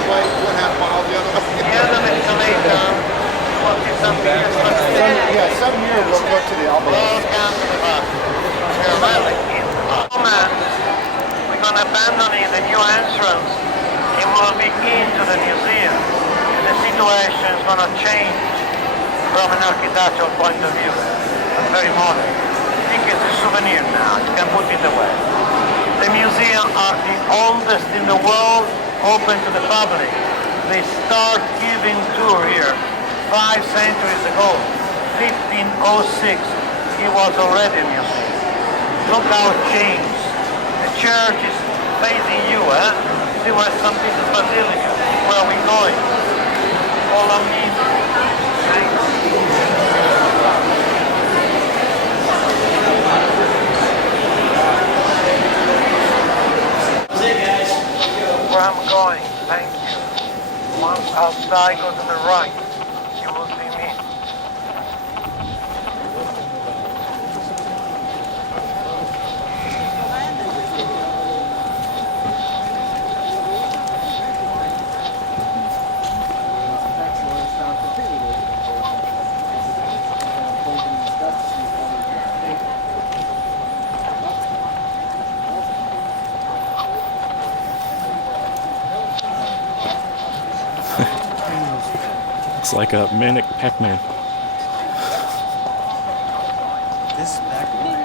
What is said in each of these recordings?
that way, 2.5 miles the other way. Yeah, then later, 40-something years from today. Yeah, 7 years we'll go to the Alba. All come to the bus. We're really in the bus. We're going to abandon the new entrance. It will be into the museum. The situation is going to change from an architectural point of view. It's very modern. I think it's a souvenir now. You can put it away. The museum are the oldest in the world, open to the public. They start giving tour here 5 centuries ago. 1506, it was already a museum. Look how it changed. The church is facing you, eh? See where something is basilica. Where are we going? Follow me. Where I'm going, thank you. Once outside, go to the right. You will see me. It's like a manic Pac-Man. This Pac-Man.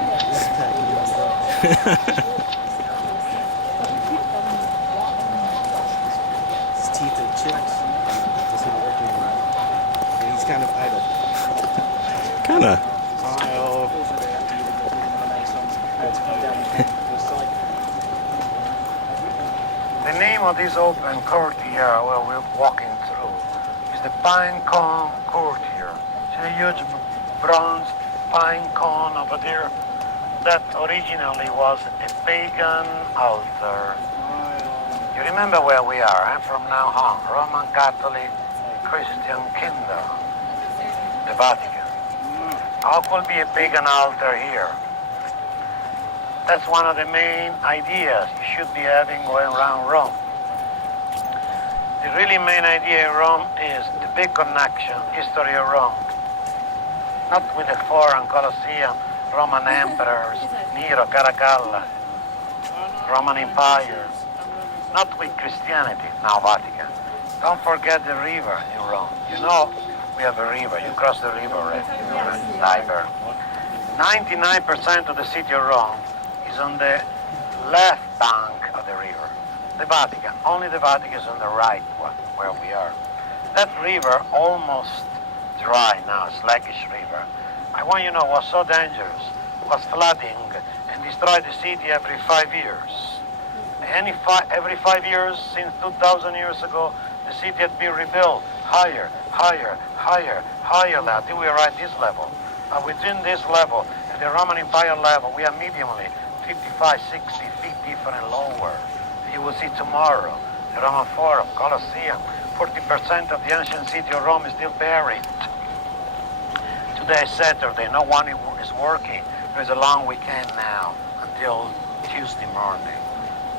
His teeth are chipped. Doesn't work anymore. And he's kind of idle. Kinda. The name of this open court here where we're walking through is the Pine Cone Court here. See a huge bronze pine cone over there? That originally was a pagan altar. You remember where we are, eh? From now on, Roman Catholic Christian kingdom, the Vatican. How could be a pagan altar here? That's one of the main ideas you should be having going around Rome. The really main idea in Rome is the big connection, history of Rome. Not with the foreign Colosseum, Roman emperors, Nero, Caracalla, Roman empires. Not with Christianity, now Vatican. Don't forget the river in Rome. You know we have a river. You cross the river already, Tiber. 99% of the city of Rome is on the left bank of the river. The Vatican, only the Vatican is on the right one, where we are. That river almost dry now, sluggish river. I want you to know was so dangerous, was flooding and destroyed the city every 5 years. Every 5 years, since 2,000 years ago, the city had been rebuilt higher, higher, higher, higher level, until we are at this level. And within this level, at the Roman Empire level, we are mediumly 55, 60 feet different lower. You will see tomorrow, the Roman Forum, Colosseum, 40% of the ancient city of Rome is still buried. Today is Saturday, no one is working. There's a long weekend now until Tuesday morning.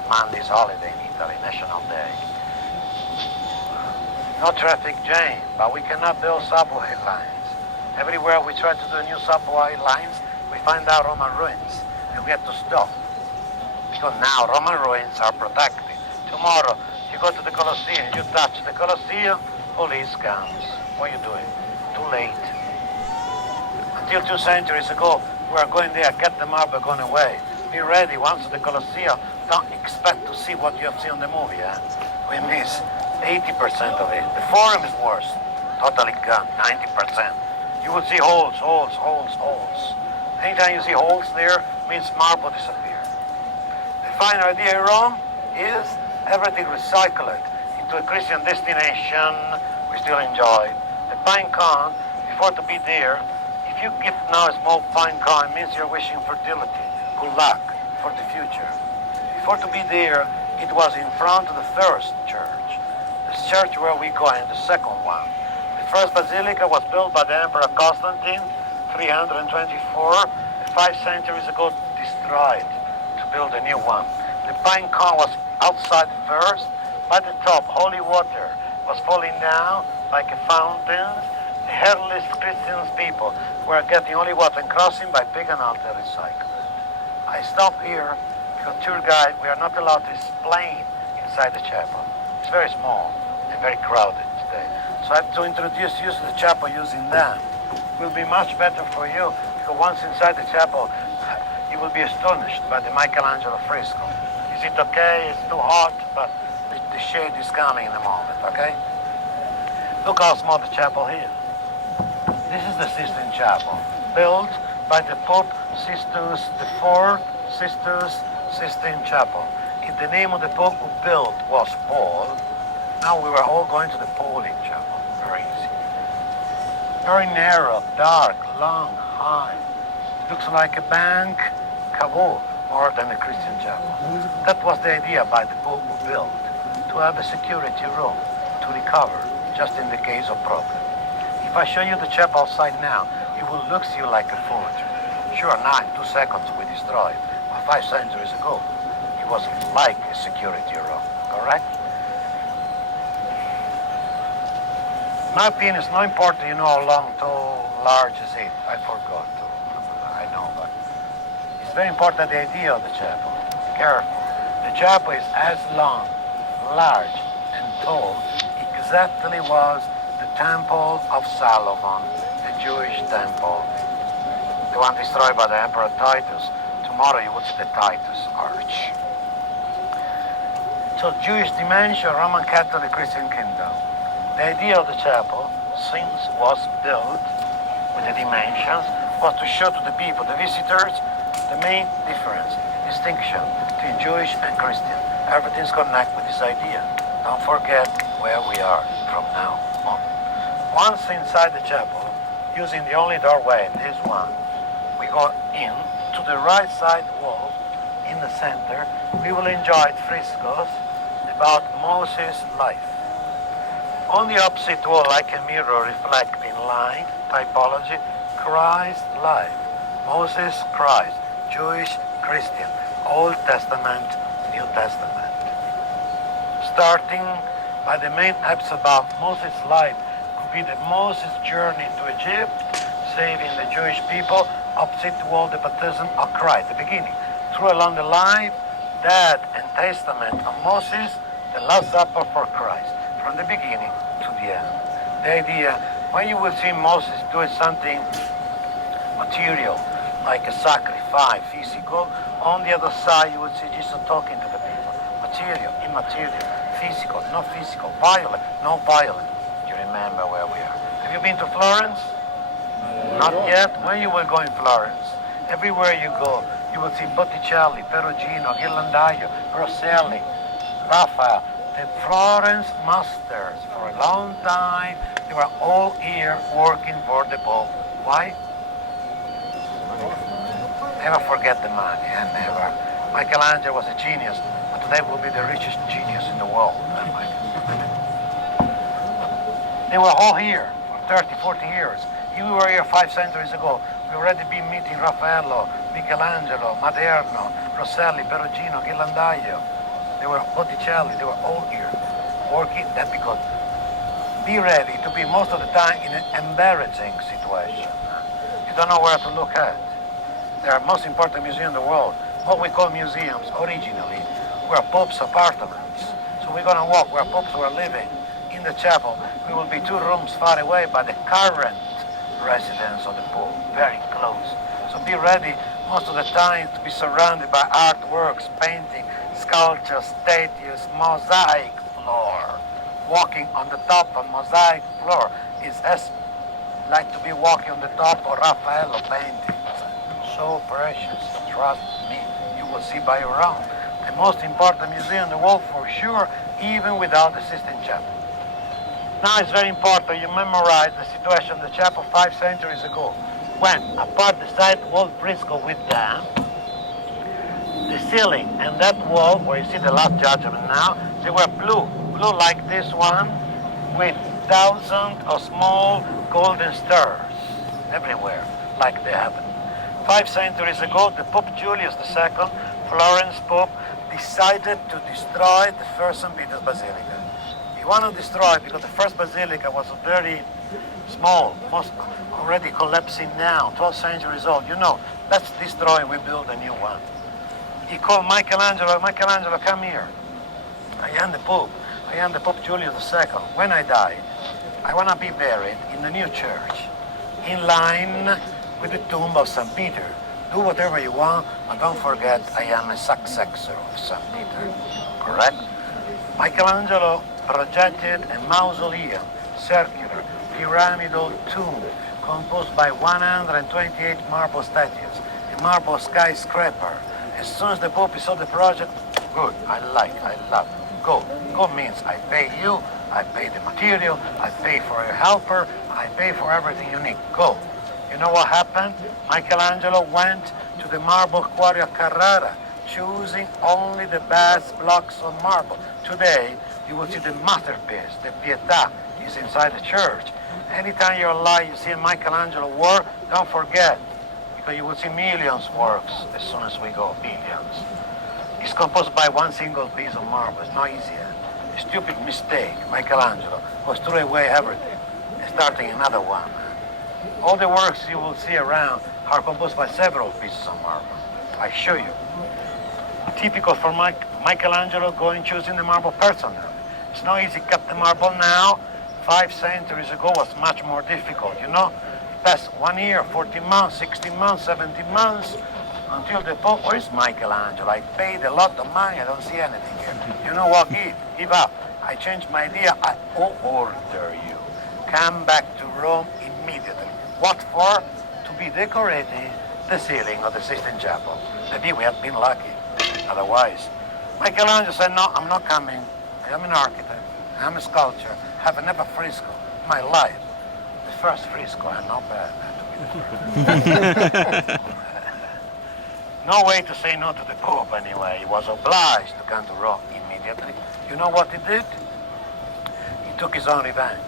Monday's holiday in Italy, National Day. No traffic jam, but we cannot build subway lines. Everywhere we try to do new subway lines, we find out Roman ruins, and we have to stop. Because now Roman ruins are protected. Tomorrow, you go to the Colosseum, you touch the Colosseum, police comes. What are you doing? Too late. Until 2 centuries ago, we were going there, get the marble, going away. Be ready, once at the Colosseum, don't expect to see what you have seen in the movie. We miss 80% of it. The Forum is worse, totally gone, 90%. You will see holes, holes, holes, holes. Anytime you see holes there, means marble disappeared. The final idea in Rome is everything recycled into a Christian destination we still enjoy. The pine cone, before to be there, if you give now a small pine cone, it means you're wishing fertility, good luck for the future. Before to be there, it was in front of the first church. The church where we go in, the second one. The first basilica was built by the Emperor Constantine, 324, 5 centuries ago destroyed to build a new one. The pine cone was outside first, By the top, holy water was falling down like a fountain. The hairless Christian people were getting holy water and crossing by pagan altar recycled. I stop here because tour guide, we are not allowed to explain inside the chapel. It's very small and very crowded today. So I have to introduce you to the chapel using them. It will be much better for you because once inside the chapel, you will be astonished by the Michelangelo fresco. Is it okay? It's too hot, but the shade is coming in a moment, okay? Look how small the chapel is. This is the Sistine Chapel, built by the Pope Sistus IV, Sistus Sistine Chapel. If the name of the Pope who built was Paul, now we were all going to the Pauline Chapel. Very easy. Very narrow, dark, long, high. It looks like a bank cavour more than a Christian chapel. That was the idea by the Pope who built, to have a security room to recover just in the case of problem. If I show you the chapel outside now, it will look to you like a fortress. Sure, now in 2 seconds we destroy it. But 5 centuries ago, it was like a security room, correct? In my opinion, it's not important you know how long, tall, large is it. I forgot. I know, but it's very important the idea of the chapel. Careful. The chapel is as long, large, and tall exactly was the Temple of Solomon, the Jewish temple, the one destroyed by the Emperor Titus. Tomorrow you will see the Titus Arch. So Jewish dimension, Roman Catholic Christian kingdom. The idea of the chapel, since was built with the dimensions, was to show to the people, the visitors, the main difference, distinction between Jewish and Christian. Everything's connected with this idea. Don't forget where we are from now on. Once inside the chapel, using the only doorway, this one, we go in to the right side wall, in the center, we will enjoy frescoes about Moses' life. On the opposite wall, like a mirror reflecting light, typology, Christ life. Moses, Christ, Jewish, Christian, Old Testament, New Testament. Starting by the main episode about Moses' life, could be the Moses' journey to Egypt, saving the Jewish people, opposite wall, the baptism of Christ, the beginning. Through along the life, death, and testament of Moses, the Last Supper for Christ, from the beginning to the end. The idea, when you will see Moses doing something material, like a sacrifice, physical, on the other side you will see Jesus talking to the people. Material, immaterial, physical, not physical, violent, no violent. You remember where we are. Have you been to Florence? Not yet. When you will go in Florence, everywhere you go, you will see Botticelli, Perugino, Ghirlandaio, Rosselli, Raphael. The Florence masters, for a long time, they were all here working for the Pope. Why? Never forget the money, and never. Michelangelo was a genius, but today will be the richest genius in the world. They were all here for 30, 40 years. If we were here 5 centuries ago, we already been meeting Raffaello, Michelangelo, Maderno, Rosselli, Perugino, Ghirlandaio. They were Botticelli, they were all here working. That because be ready to be most of the time in an embarrassing situation. You don't know where to look at. They are most important museum in the world. What we call museums originally were Pope's apartments. So we're going to walk where popes were living. In the chapel, we will be 2 rooms far away by the current residence of the Pope, very close. So be ready most of the time to be surrounded by artworks, painting, sculpture, statues, mosaic floor. Walking on the top of mosaic floor is as like to be walking on the top of Raffaello paintings. So precious, trust me, you will see by your own. The most important museum in the world for sure, even without the Sistine Chapel. Now it's very important you memorize the situation in the chapel 5 centuries ago, when, apart the side wall fresco with them, the ceiling and that wall, where you see the Last Judgment now, they were blue like this one, with thousands of small golden stars everywhere, like the heaven. 5 centuries ago, the Pope Julius II, Florence Pope, decided to destroy the first St. Peter's Basilica. He wanted to destroy it because the first basilica was very small, most already collapsing now, 12 centuries old. You know, let's destroy and we build a new one. He called Michelangelo, Michelangelo, come here. I am the Pope. I am the Pope Julius II. When I die, I want to be buried in the new church, in line with the tomb of St. Peter. Do whatever you want, but don't forget I am a successor of St. Peter. Correct? Michelangelo projected a mausoleum, circular, pyramidal tomb, composed by 128 marble statues, a marble skyscraper. As soon as the Pope saw the project, good, I love. Go. Go means I pay you, I pay the material, I pay for your helper, I pay for everything you need. Go. You know what happened? Michelangelo went to the marble quarry of Carrara, choosing only the best blocks of marble. Today, you will see the masterpiece, the Pietà, is inside the church. Anytime you're alive, you see a Michelangelo work, don't forget, because you will see millions works as soon as we go, millions. It's composed by one single piece of marble. It's not easy. A stupid mistake, Michelangelo, was threw away everything, starting another one. All the works you will see around are composed by several pieces of marble. I show you. Typical for Michelangelo going choosing the marble personally. It's not easy to cut the marble now. 5 centuries ago was much more difficult, you know. It passed 1 year, 14 months, 16 months, 17 months, until the Pope, where's Michelangelo? I paid a lot of money, I don't see anything here. You know what, give up. I changed my idea, I order you. Come back to Rome immediately. What for? To be decorating the ceiling of the Sistine Chapel. Maybe we have been lucky. Otherwise, Michelangelo said, no, I'm not coming. I am an architect. I am a sculptor. I have never fresco in my life. The first fresco, and not bad. No way to say no to the Pope anyway. He was obliged to come to Rome immediately. You know what he did? He took his own revenge.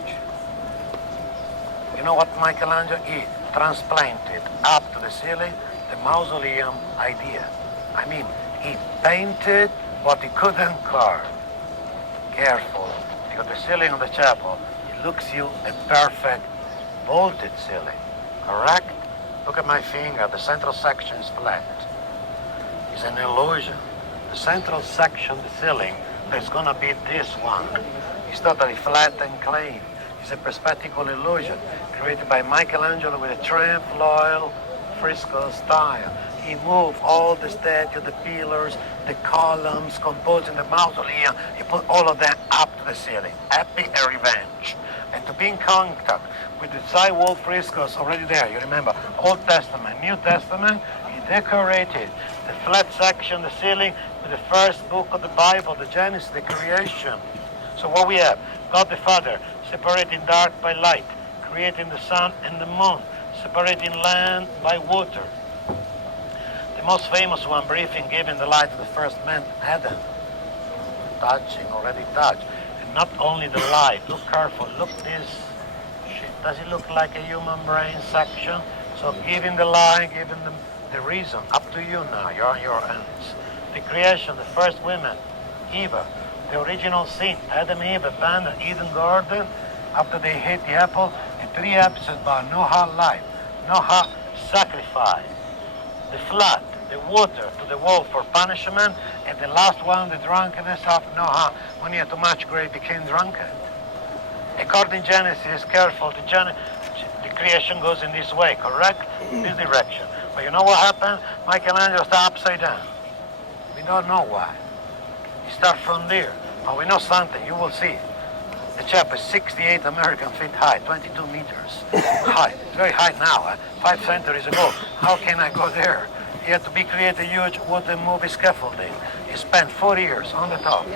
You know what Michelangelo? He transplanted up to the ceiling the mausoleum idea. I mean, he painted what he couldn't carve. Careful, because the ceiling of the chapel, it looks you a perfect vaulted ceiling, correct? Look at my finger, the central section is flat. It's an illusion. The central section, the ceiling, there's gonna be this one. It's totally flat and clean. It's a perspectival illusion created by Michelangelo with a trefoil fresco style. He moved all the statues, the pillars, the columns, composing the mausoleum. He put all of them up to the ceiling. Happy and revenge. And to be in contact with the side wall frescoes already there, you remember, Old Testament, New Testament, he decorated the flat section, the ceiling, with the first book of the Bible, the Genesis, the creation. So what we have, God the Father, separating dark by light, creating the sun and the moon, separating land by water. The most famous one, breathing, giving the light to the first man, Adam. Touching, already touched. And not only the light, look careful, look this. Does it look like a human brain section? So giving the light, giving the reason, up to you now, you're on your hands. The creation, the first women, Eve, the original sin, Adam and Eve abandoned Eden Garden after they ate the apple, and 3 episodes about Noah's life, Noah sacrifice, the flood, the water to the wall for punishment, and the last one, the drunkenness of Noah, when he had too much grape, became drunken. According to Genesis, careful, the creation goes in this way, correct? This direction. But you know what happened? Michelangelo started upside down. We don't know why. He starts from there. But we know something, you will see. The chapel is 68 American feet high, 22 meters high. It's very high now, 5 centuries ago. How can I go there? He had to be created a huge wooden movie scaffolding. He spent 4 years on the top,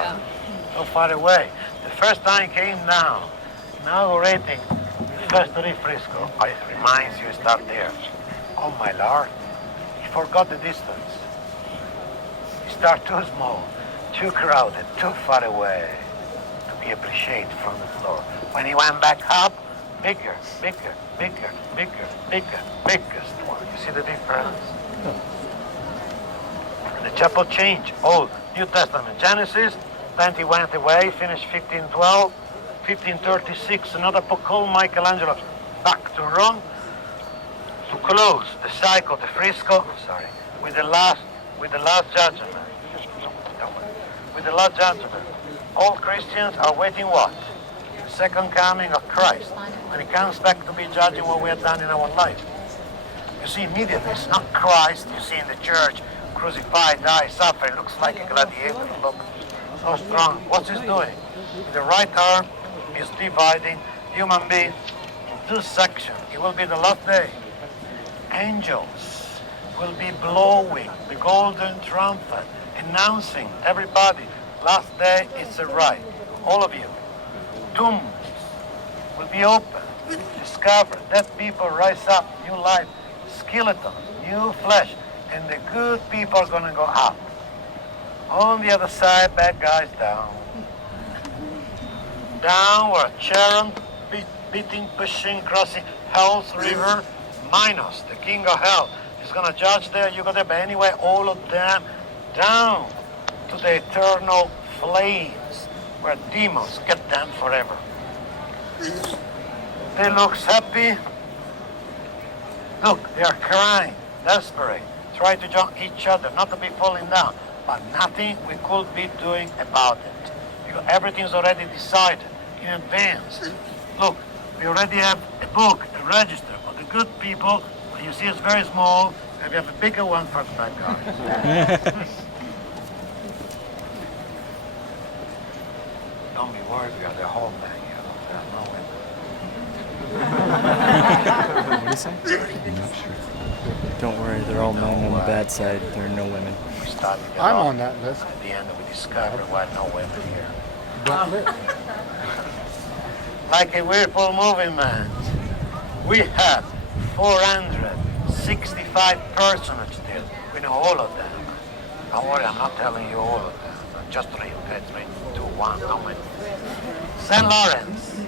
so far away. The first time he came down, inaugurating the first fresco, it reminds you, start there. Oh my Lord, he forgot the distance. He started too small, too crowded, too far away to be appreciated from the floor. When he went back up, bigger, bigger, bigger, bigger, bigger, biggest one. You see the difference? The chapel changed. Oh, New Testament, Genesis, then he went away, finished 1512, 1536, another book called Michelangelo, back to Rome, to close the cycle, the fresco, with the last judgment. With the last judgment. All Christians are waiting what? The second coming of Christ, when he comes back to be judging what we have done in our life. You see, immediately, it's not Christ you see in the church, crucified, die, suffer, looks like a gladiator, look, so strong. What's he doing? With the right arm, he's dividing human beings in two sections. It will be the last day. Angels will be blowing the golden trumpet, announcing everybody, last day is arrived. All of you. Tombs will be opened, discovered, dead people rise up, new life, skeletons, new flesh, and the good people are going to go up. On the other side, bad guys down. Down where Charon, beating, pushing, crossing Hell's River, minus the king of hell. He's going to judge there, you go there, but anyway, all of them down to the eternal flames where demons get them forever. They look happy. Look, they are crying, desperate, try to join each other, not to be falling down, but nothing we could be doing about it. Because everything's already decided in advance. Look, we already have a book, a register of the good people. You see it's very small, and we have a bigger one for the bad guys. Don't be worried, we are the whole thing. What do you say? I'm not sure. Don't worry, they're all men on the bad side. There are no women. We started to get I'm off. on that list. At the end, we discovered why no women here. Like a whirlpool moving man, we have 465 personages still. We know all of them. Don't worry, I'm not telling you all of them. Just three, okay? 3, 2, 1, how many? St. Lawrence,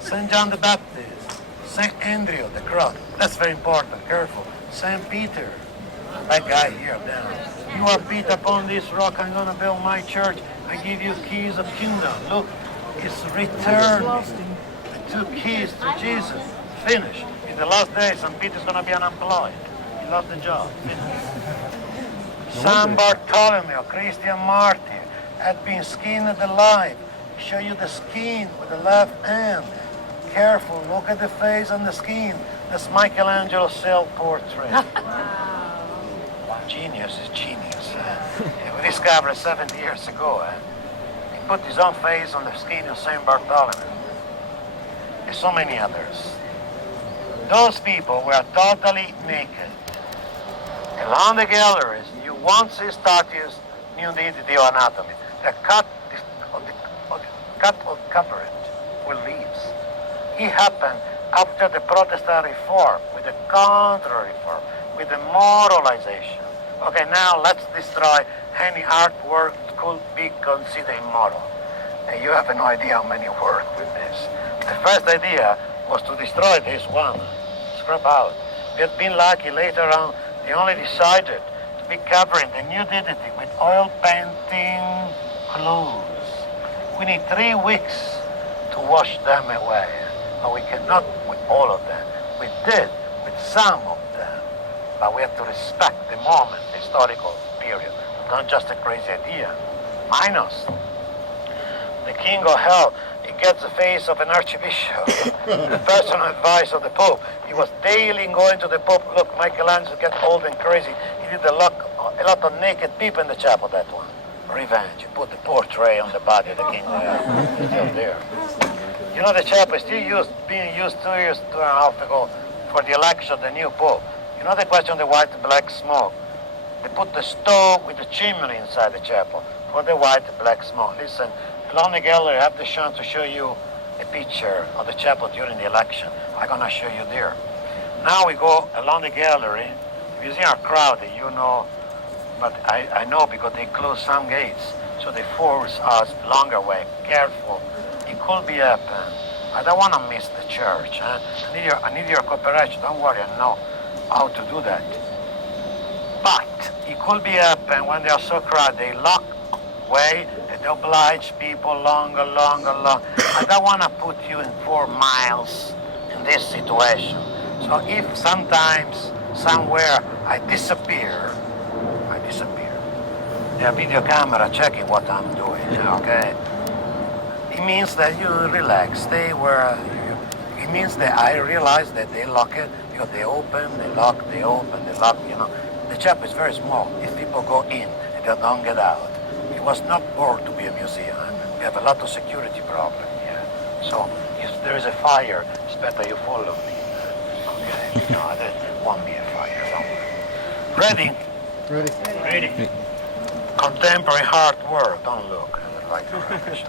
St. John the Baptist, St. Andrew, the cross. That's very important, careful. St. Peter, that guy here down. You are Peter, upon this rock I'm going to build my church. I give you keys of kingdom. Look, it's returning. The 2 keys to Jesus. Finished. In the last days, St. Peter's going to be unemployed. He lost the job. Finished. San Bartholomew, Christian martyr, had been skinned alive. Show you the skin with the left hand. Careful, look at the face on the skin. That's Michelangelo's self-portrait. Genius is genius. We discovered 70 years ago. He put his own face on the skin of St. Bartholomew. And so many others. Those people were totally naked. Along the galleries, you won't see statues, nudity or anatomy. The cut of coverage with leaves. It happened after the Protestant reform, with the Counter Reform, with the moralization. Okay, now let's destroy any artwork that could be considered immoral. And you have no idea how many work with this. The first idea was to destroy this one, scrap out. We had been lucky later on, they only decided to be covering the nudity with oil painting clothes. We need 3 weeks to wash them away. But we cannot with all of them. We did with some of them. But we have to respect the moment, the historical period. Not just a crazy idea. Minus. The king of hell, he gets the face of an archbishop. The personal advice of the Pope. He was daily going to the Pope. Look, Michelangelo gets old and crazy. He did a lot of naked people in the chapel, that one. Revenge. You put the portrait on the body of the king of hell. It's still there. You know, the chapel is still being used 2 years, 2.5 ago for the election of the new Pope. You know the question of the white black smoke? They put the stove with the chimney inside the chapel for the white black smoke. Listen, along the gallery, I have the chance to show you a picture of the chapel during the election. I'm going to show you there. Now we go along the gallery. If you see how crowded, you know, but I know because they close some gates, so they force us longer way. Careful. It could be happen. I don't want to miss the church. Huh? I need your cooperation. Don't worry, I know how to do that. But it could be happen when they are so crowded, they lock way that oblige people longer. I don't want to put you in 4 miles in this situation. So if sometimes, somewhere, I disappear. The video camera checking what I'm doing, okay? It means that you relax, stay where you, it means that I realize that they lock it, because they open, they lock, they open, they lock, you know. The shop is very small. If people go in and they don't get out, it was not born to be a museum. We have a lot of security problem here. So if there is a fire, it's better you follow me. Okay? No, there won't be a fire, don't worry. Ready? Ready. Contemporary hard work, don't look in the right direction.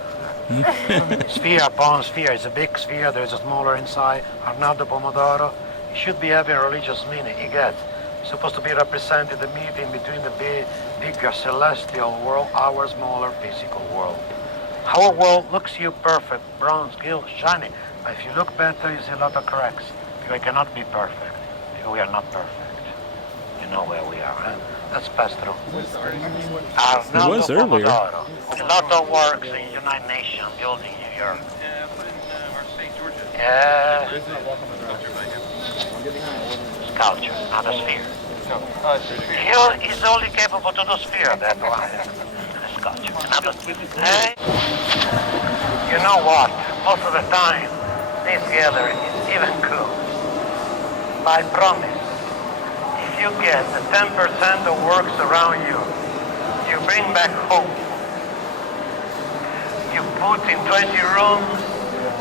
Sphere upon sphere, it's a big sphere, there's a smaller inside. Arnaldo Pomodoro, it should be having a religious meaning, you get. It's supposed to be represented the meeting between the bigger celestial world, our smaller physical world. Our world looks you perfect, bronze, gilt, shiny. But if you look better, you see a lot of cracks. Because we cannot be perfect, because we are not perfect. You know where we are, huh? Let's pass through. Arnaldo was earlier. Pomodoro. A lot of works in United Nations building New York. Put in our St. George's. Yeah, Sculpture, right? sculpture, not a sphere. He is only capable to do sphere, that one. A sculpture, another sphere. You know what? Most of the time, this gallery is even closed. But I promise, if you get the 10% of works around you, you bring back home. You put in 20 rooms,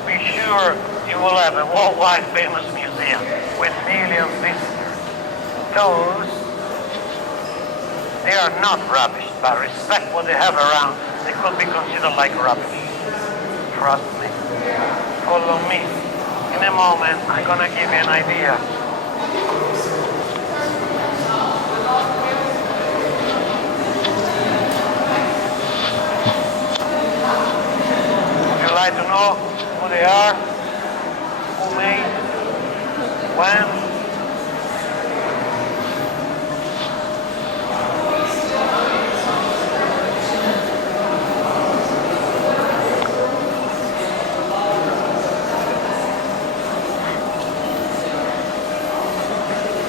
be sure you will have a worldwide famous museum with millions of visitors. Those, they are not rubbish, but respect what they have around. They could be considered like rubbish. Trust me. Follow me. In a moment, I'm gonna give you an idea. Would you like to know who they are? Who made? When?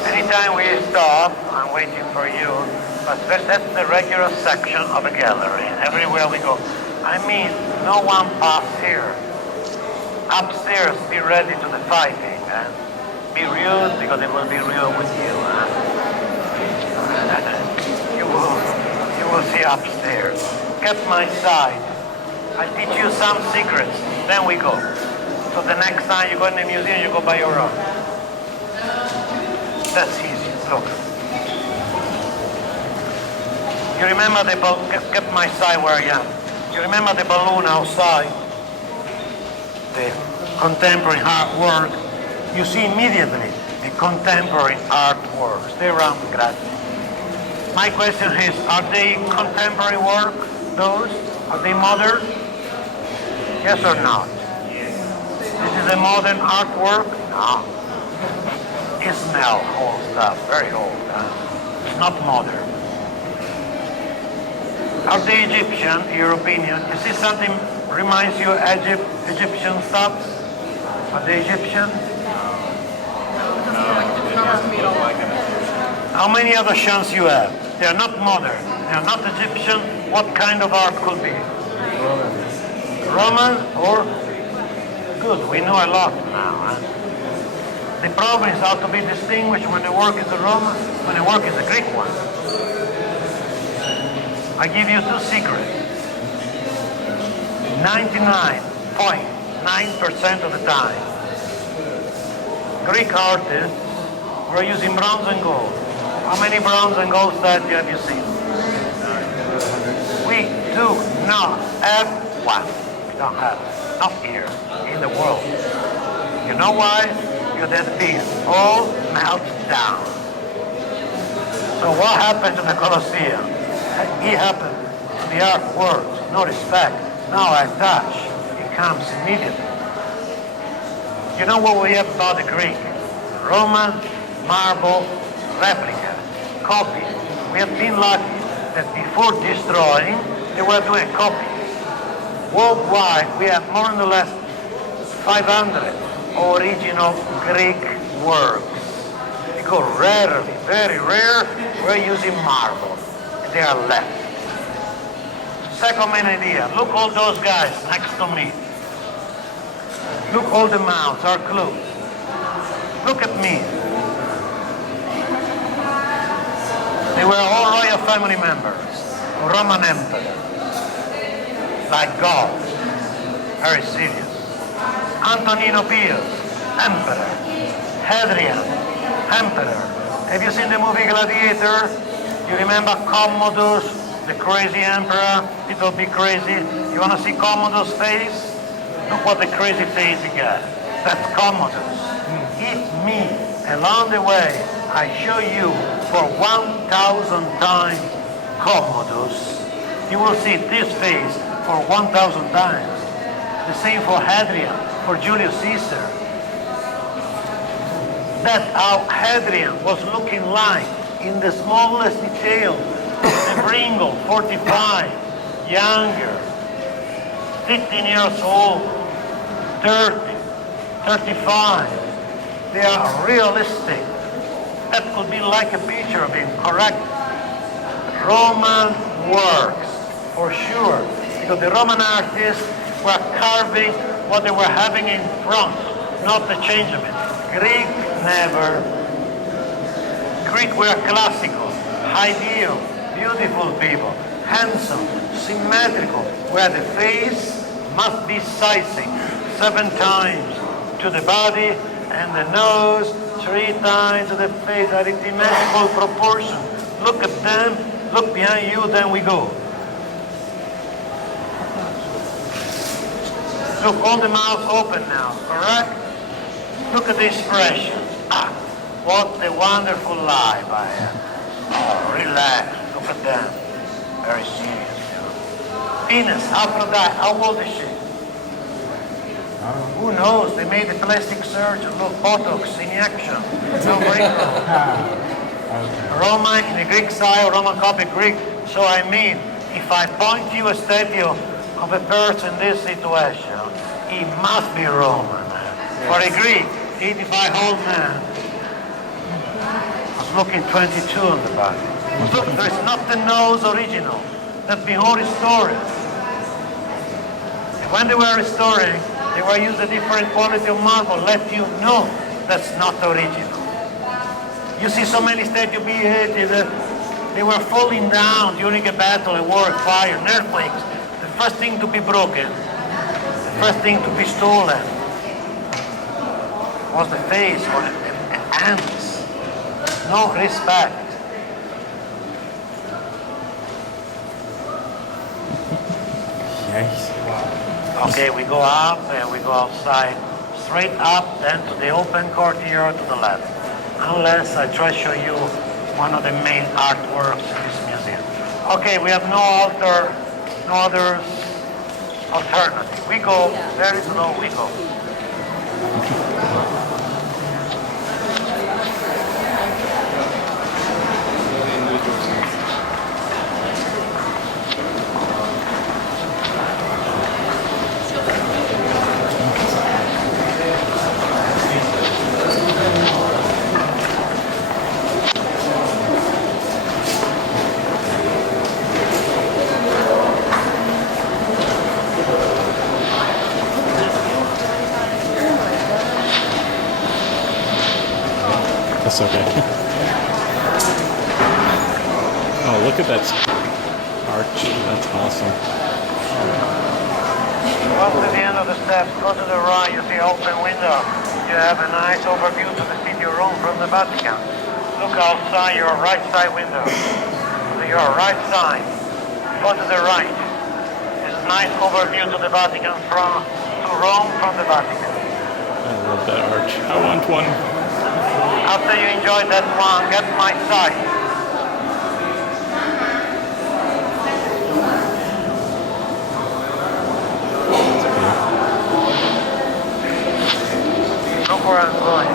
Anytime we stop, I'm waiting for you, but that's the regular section of the gallery, everywhere we go. I mean, no one pass here. Upstairs, be ready to the fighting, and be rude, because it will be real with you. You will see upstairs. Get my side. I'll teach you some secrets, then we go. So the next time you go in the museum, you go by your own. That's easy, look. You remember the balloon, get my side where I am. You remember the balloon outside? The contemporary artwork. You see immediately the contemporary artworks. They're around, grazie. My question is, are they contemporary work, those? Are they modern? Yes or not? This is a modern artwork? No. It smells old stuff, very old. It's not modern. Are they Egyptian, in your opinion? You see something reminds you of Egyptian stuff? Are they Egyptian? How many other chants you have? They are not modern. They are not Egyptian. What kind of art could be? Roman or? Good, we know a lot now. Huh? The problem is how to be distinguished when the work is a Roman, when the work is a Greek one. I give you two secrets. 99.9% of the time, Greek artists were using bronze and gold. How many bronze and gold statues have you seen? We do not have one. We don't have it. Not here, in the world. You know why? Because that being all melted down. So what happened to the Colosseum? It happened to the artworks. No respect. Now I touch. It comes immediately. You know what we have about the Greek? Roman marble replica, copy. We have been lucky that before destroying, they were doing copies. Worldwide, we have more or less 500 original Greek works. Because rarely, very rare, we're using marble. And they are left. Second main idea, look all those guys next to me. Look all the mouths are closed. Look at me. They were all royal family members, Roman emperor, like God, very serious. Antonino Pius, emperor. Hadrian, emperor. Have you seen the movie Gladiator? You remember Commodus, the crazy emperor? It'll be crazy. You want to see Commodus' face? Look what the crazy face he got. That's Commodus. If me, along the way, I show you for 1,000 times Commodus, you will see this face for 1,000 times. The same for Hadrian, for Julius Caesar. That's how Hadrian was looking like in the smallest detail. The Bringle, 45, younger, 15 years old, 30, 35. They are realistic. That could be like a picture of him, correct? Roman works, for sure. Because the Roman artists were carving what they were having in front, not the change of it. Greek, never. Greek were classical, ideal, beautiful people, handsome, symmetrical, where the face must be sizing 7 times to the body and the nose 3 times to the face, arithmetical proportion. Look at them, look behind you, then we go. Look, all the mouths open now, correct? Look at the expression. Ah, what a wonderful life I have. Oh, relax, look at them. Very serious. Venus, Aphrodite, how old is she? Who knows? They made a plastic surgeon. Look, Botox in action. No wrinkle. Roma in the Greek style, Roman copy Greek. So I mean, if I point you a statue of a person in this situation, he must be Roman. For a Greek, 85-year-old man was looking 22 on the body. Look, there's not the nose original. That's been all restored. And when they were restoring, they were using a different quality of marble, let you know that's not original. You see so many statues beheaded, they were falling down during a battle, a war, a fire, an earthquake. The first thing to be broken, the first thing to be stolen was the face or the hands. No respect. Yes. Okay, we go up and we go outside, straight up, then to the open courtyard to the left. Unless I try to show you one of the main artworks in this museum. Okay, we have no other alternative. We go very slow, we go. That's okay. Oh, look at that arch. That's awesome. Up to the end of the steps, go to the right, you see open window. You have a nice overview to the city of Rome from the Vatican. Look outside your right side window. To your right side. Go to the right. It's a nice overview to the Vatican to Rome from the Vatican. I love that arch. I want one. After you enjoy that one, get my side. Look where I'm going.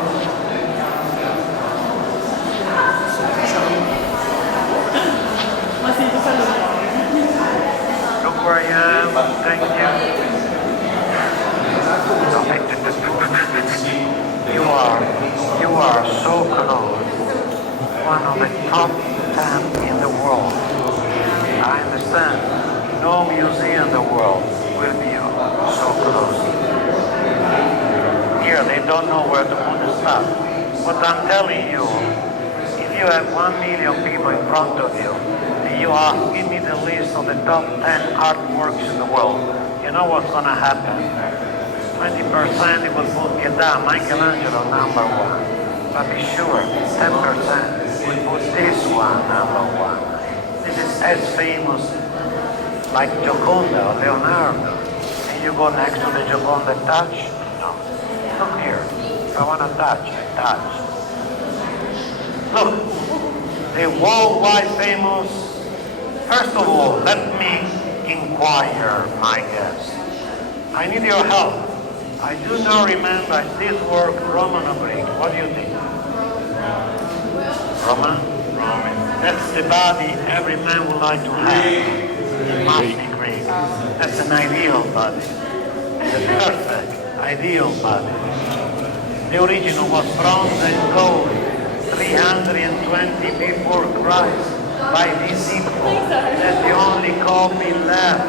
where to put the stuff. But I'm telling you, if you have 1 million people in front of you, and you ask, give me the list of the top 10 artworks in the world, you know what's going to happen? 20% it will put Michelangelo number 1. But be sure, 10% will put this one number 1. This is as famous like Gioconda or Leonardo. And you go next to the Gioconda touch? No. Look here. If I want to touch, I touch. Look, the worldwide famous. First of all, let me inquire, my guest. I need your help. I do not remember this work, Roman or Greek. What do you think? Roman? Roman. That's the body every man would like to have. It must be Greek. That's an ideal body. The perfect, ideal body. The original was bronze and gold, 320 before Christ, by disciples. That's the only copy left.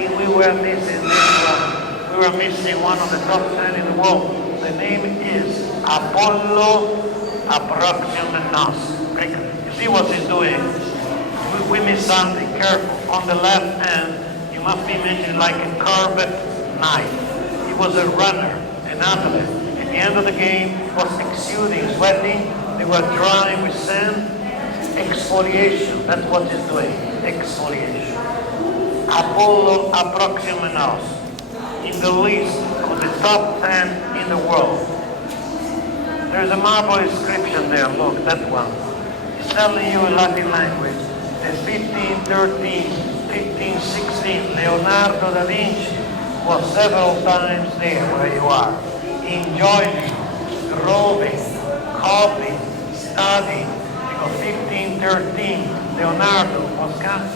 If we were missing this one, we were missing one of the top 10 in the world. The name is Apollo Aproximenos. You see what he's doing? We missed something. Careful. On the left hand, you must be mentioned like a curved knife. He was a runner, an athlete. At the end of the game, was exuding, sweating. They were drying with sand. Exfoliation. That's what he's doing. Exfoliation. Apollo Aproximenos. In the list of the top 10 in the world. There's a marble inscription there. Look, that one. It's telling you in Latin language. The 1513, 1516, Leonardo da Vinci was several times there where you are, enjoying, roving, copying, studying, because 1513, Leonardo was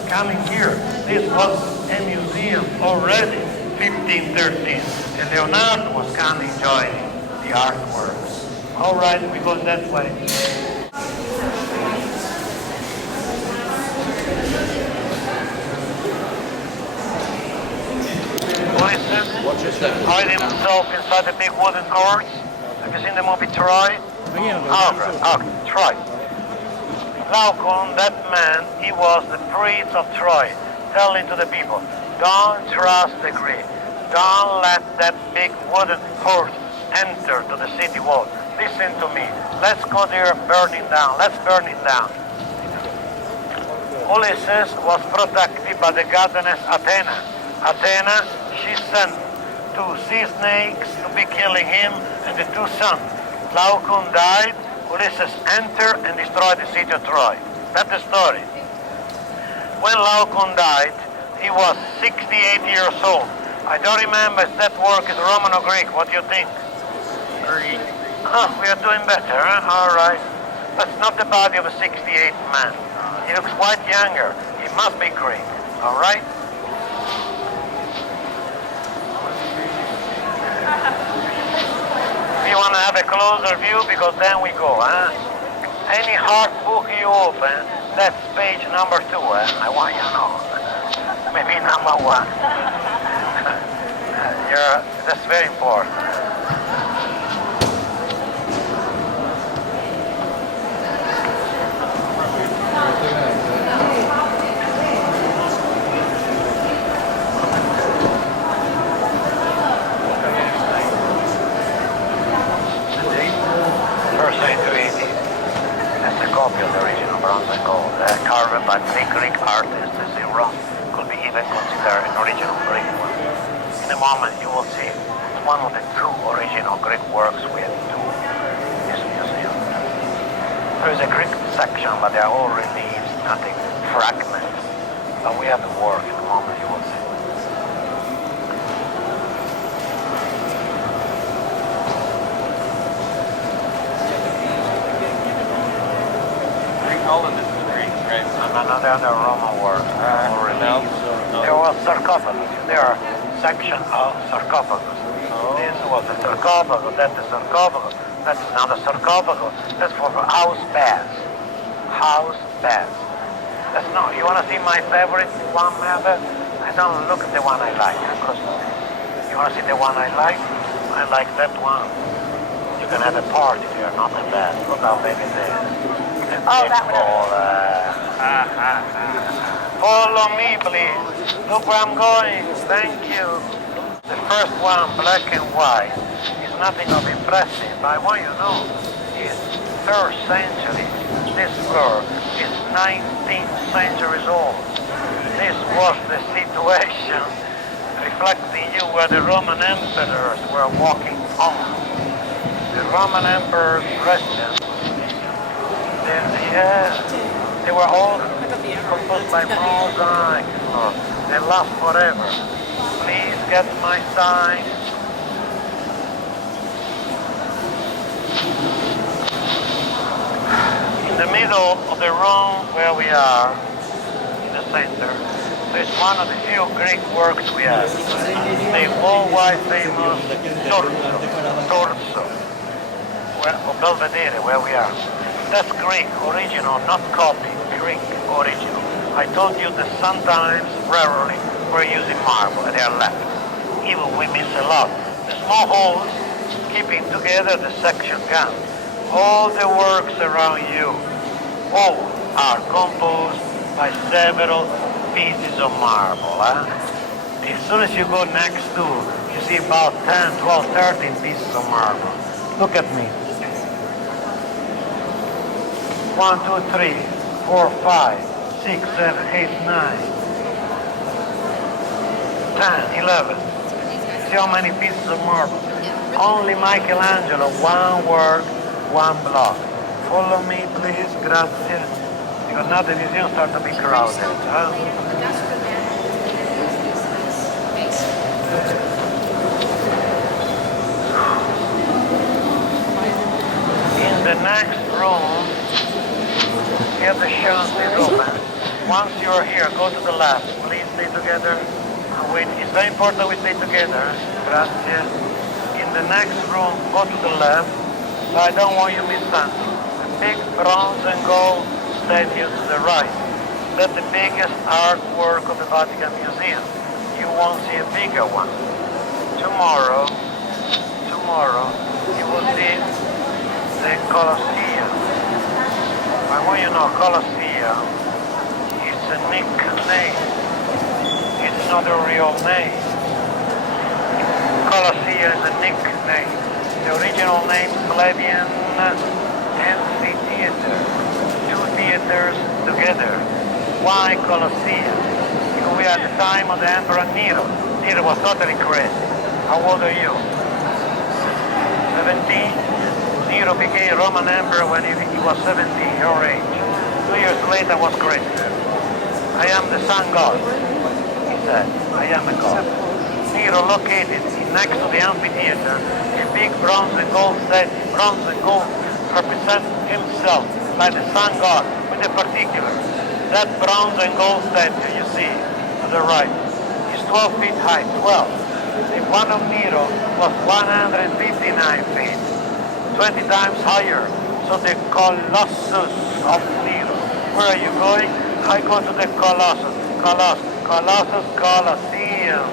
coming here. This was a museum already, 1513, and Leonardo was coming enjoying the artworks. All right, we go that way. Hide himself inside the big wooden courts. Have you seen the movie Troy? Okay, Troy. Laocoon, that man, he was the priest of Troy, telling to the people, don't trust the Greek. Don't let that big wooden horse enter to the city wall. Listen to me. Let's go there, burn it down. Let's burn it down. Ulysses was protected by the goddess Athena. Athena, she sent 2 sea snakes to be killing him and the 2 sons. Laocoon died. Ulysses entered and destroyed the city of Troy. That's the story. When Laocoon died, he was 68 years old. I don't remember if that work is Roman or Greek. What do you think? Greek. Huh, we are doing better, huh? All right. That's not the body of a 68 man. He looks quite younger. He must be Greek. All right? You want to have a closer view, because then we go, huh? Any hard book you open, that's page number 2, I want you to know. Maybe number 1. That's very important. Copy of the original bronze and gold, carved by 3 Greek artists in Rome, could be even considered an original Greek one. In a moment you will see it's one of the 2 original Greek works we have in this museum. There is a Greek section, but they are all reliefs, nothing, fragments. But we have the work in a moment you will see. All of this is Greek, right? No, they're the Roman work. There was sarcophagus. There are sections of sarcophagus. This was the sarcophagus, that's the sarcophagus, that's another sarcophagus. That's for house baths. House baths. That's not, you want to see my favorite one, Mother? I don't look at the one I like, because you want to see the one I like? I like that one. You can have a party here, not a bad. Look how big it is. Oh, that one. Follow me, please. Look where I'm going. Thank you. The first one, black and white, is nothing of impressive. I want you to know, it's 3rd century. This floor is 19th centuries old. This was the situation reflecting you where the Roman emperors were walking on. The Roman emperor's residence. They were all composed by mosaic. They last forever. Please get my sign. In the middle of the room where we are, in the center, there's one of the few Greek works we have. The worldwide famous Torso, or Belvedere, where we are. That's Greek, original, not copy, Greek, original. I told you that sometimes, rarely, we're using marble, and they are left. Even we miss a lot. The small holes keeping together the section gun. All the works around you, all are composed by several pieces of marble. As soon as you go next to, you see about 10, 12, 13 pieces of marble. Look at me. 1, 2, 3, 4, 5, 6, 7, 8, 9, 10, 11. See how many pieces of marble? Only Michelangelo, one work, one block. Follow me, please. Grazie. Because now the museum starts to be crowded. Huh? In the next room, here the shunt is open. Once you're here, go to the left. Please stay together. Wait, it's very important we stay together. Grazie. In the next room, go to the left. But I don't want you to miss something. The big bronze and gold statue to the right. That's the biggest artwork of the Vatican Museum. You won't see a bigger one. Tomorrow, you will see the Colosseum. I want you to know Colosseum is a nickname. It's not a real name. Colosseum is a nickname. The original name is Flavian Amphitheater. 2 theaters together. Why Colosseum? Because we are at the time of the Emperor Nero. Nero was totally crazy. How old are you? 17? Nero became Roman Emperor when he was 17, your age. 2 years later was crazy. I am the sun god, he said. I am a god. Nero located next to the amphitheater, a big bronze and gold statue. Bronze and gold represent himself by the sun god with a particular. That bronze and gold statue you see to the right is 12 feet high, 12. The one of Nero was 159 feet, 20 times higher. So the Colossus of Nero. Where are you going? I go to the Colossus. Colosseum.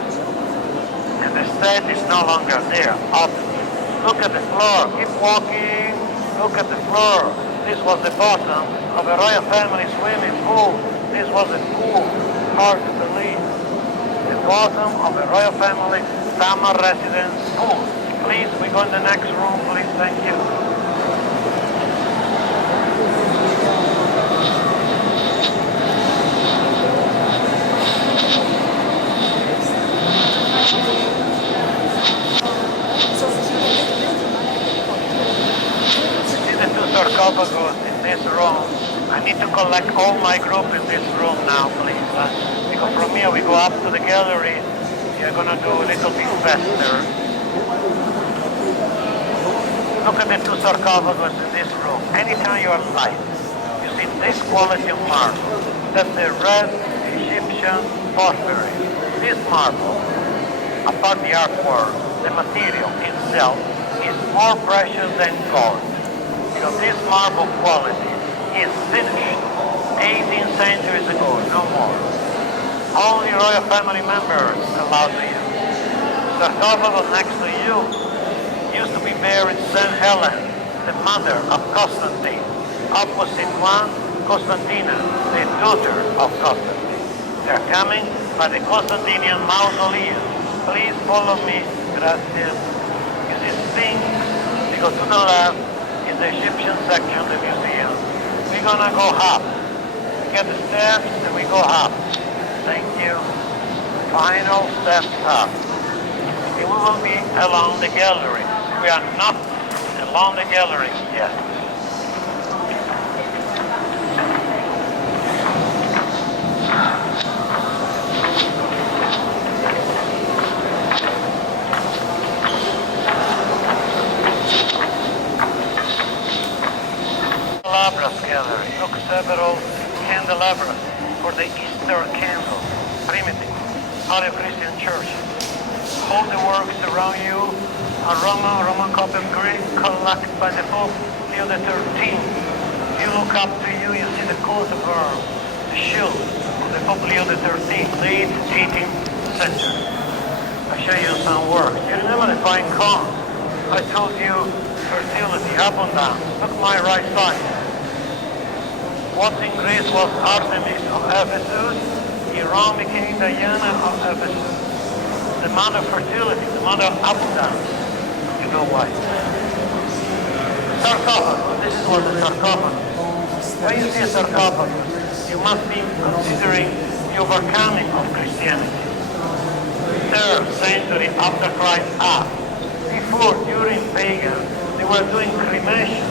And the statue is no longer there. Up. Look at the floor. Keep walking. Look at the floor. This was the bottom of a royal family swimming pool. This was a pool. Hard to believe. The bottom of a royal family summer residence pool. Please, we go in the next room, please. Thank you. Sarcophagus in this room. I need to collect all my group in this room now, please. Because from here we go up to the gallery. We are going to do a little bit faster. Look at the 2 sarcophagus in this room. Anytime you are light, you see this quality of marble. That's the red Egyptian porphyry. This marble, apart the artwork, the material itself is more precious than gold. Because this marble quality is finished 18 centuries ago, no more. Only royal family members allowed to use. Sarcophagus next to you used to be buried St. Helen, the mother of Constantine. Opposite one, Constantina, the daughter of Constantine. They're coming by the Constantinian mausoleum. Please follow me. Gracias. You see things. We go to the left is the Egyptian section of the museum. We're gonna go up. We get the steps and we go up. Thank you. Final steps up. We will be along the gallery. We are not along the gallery yet. Candelabras gallery. Look, several candelabras for the Easter candle. Primitive. Paleo-Christian church. All the works around you are Roman copper Greek, collected by the Pope Leo XIII. You look up to you see the coat of arms, the shield of the Pope Leo XIII, late 18th century. I'll show you some work. You remember the fine cone? I told you fertility, up and down. Look my right side. What in Greece was Artemis of Ephesus, in Rome became Diana of Ephesus. The mother of fertility, the mother of abundance. You know why. Sarcophagus. This is what the sarcophagus. When you see a sarcophagus, you must be considering the overcoming of Christianity. 3rd century after Christ up. Before, during pagan, they were doing cremation.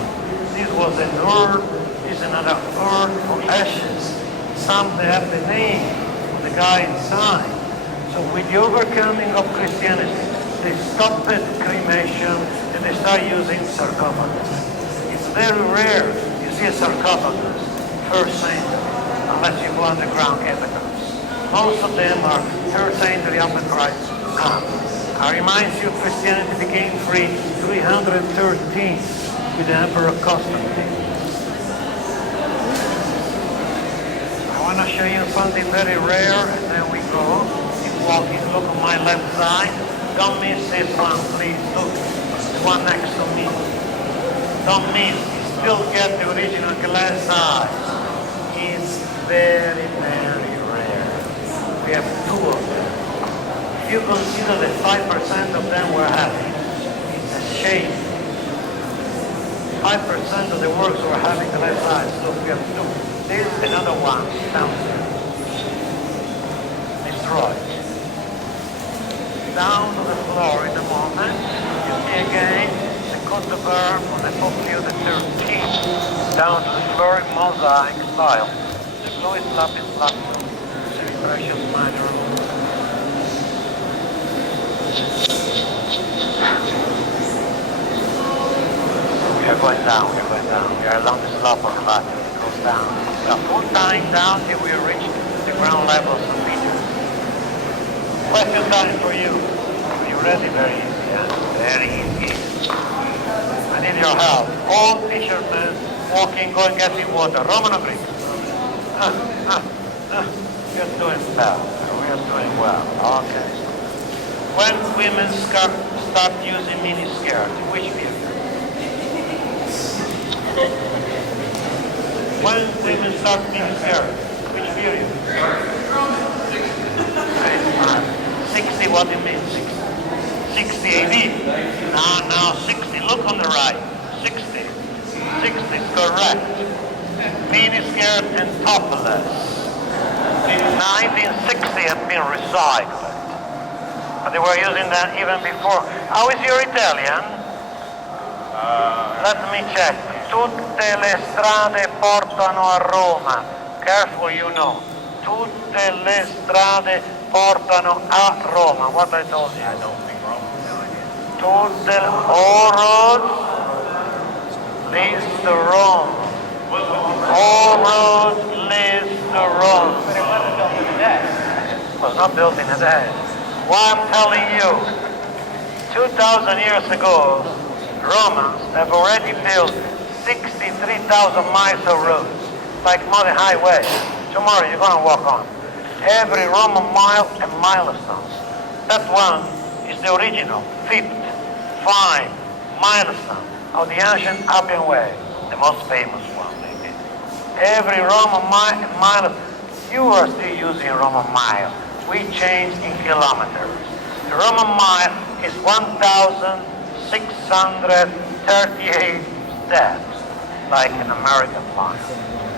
This was an urn, this is another urn for ashes. Some they have the name of the guy inside. So with the overcoming of Christianity, they stopped cremation and they start using sarcophagus. It's very rare you see a sarcophagus, 1st century, unless you go underground catacombs. Most of them are 3rd century after Christ. I remind you, Christianity became free 313 with the Emperor Constantine. I want to show you something very rare, and then we go. Walking, look on my left side. Don't miss this one, please. Look, the one next to me. Don't miss. You still get the original glass size. It's very, very rare. We have 2 of them. If you consider that 5% of them were having, it's a shame. 5% of the works were having glass size. Look, we have 2. This is another one downstairs. Destroyed. Down to the floor in the moment. You see again the coat of arms of the Pope Leo XIII. Down to the floor in mosaic style. The blue is lapis lazuli. Very precious minor. We are going down, we are going down. We are along the slope of the Vatican. It goes down. We are full time down till we reach the ground level of St. Peter. Question time for you. Are you ready? Very easy, yeah? Very easy. I need your help. All fishermen walking, going, getting water. Roman or Greek? You're doing well. We're doing well. Okay. When women start using miniskirts, which period? When women start miniskirts, which period? 60, what do you mean 60 AD? No, 60, look on the right. 60 is correct. Miniskirt and topless. In 1960 had been recycled. But they were using that even before. How is your Italian? Let me check. Tutte le strade portano a Roma. Careful, you know. Tutte le strade portano a Roma. What I told you. I don't think Rome. Tutte all roads leads to Rome. All roads leads to Rome. But it wasn't built in a day. It was not built in a day. Why I'm telling you, 2,000 years ago, Romans have already built 63,000 miles of roads, like modern highways. Tomorrow you're going to walk on. Every Roman mile and milestones. That one is the original, 5th, 5, milestone of the ancient Appian Way, the most famous one, maybe. Every Roman mile, you are still using Roman mile. We changed in kilometers. The Roman mile is 1,638 steps, like an American mile.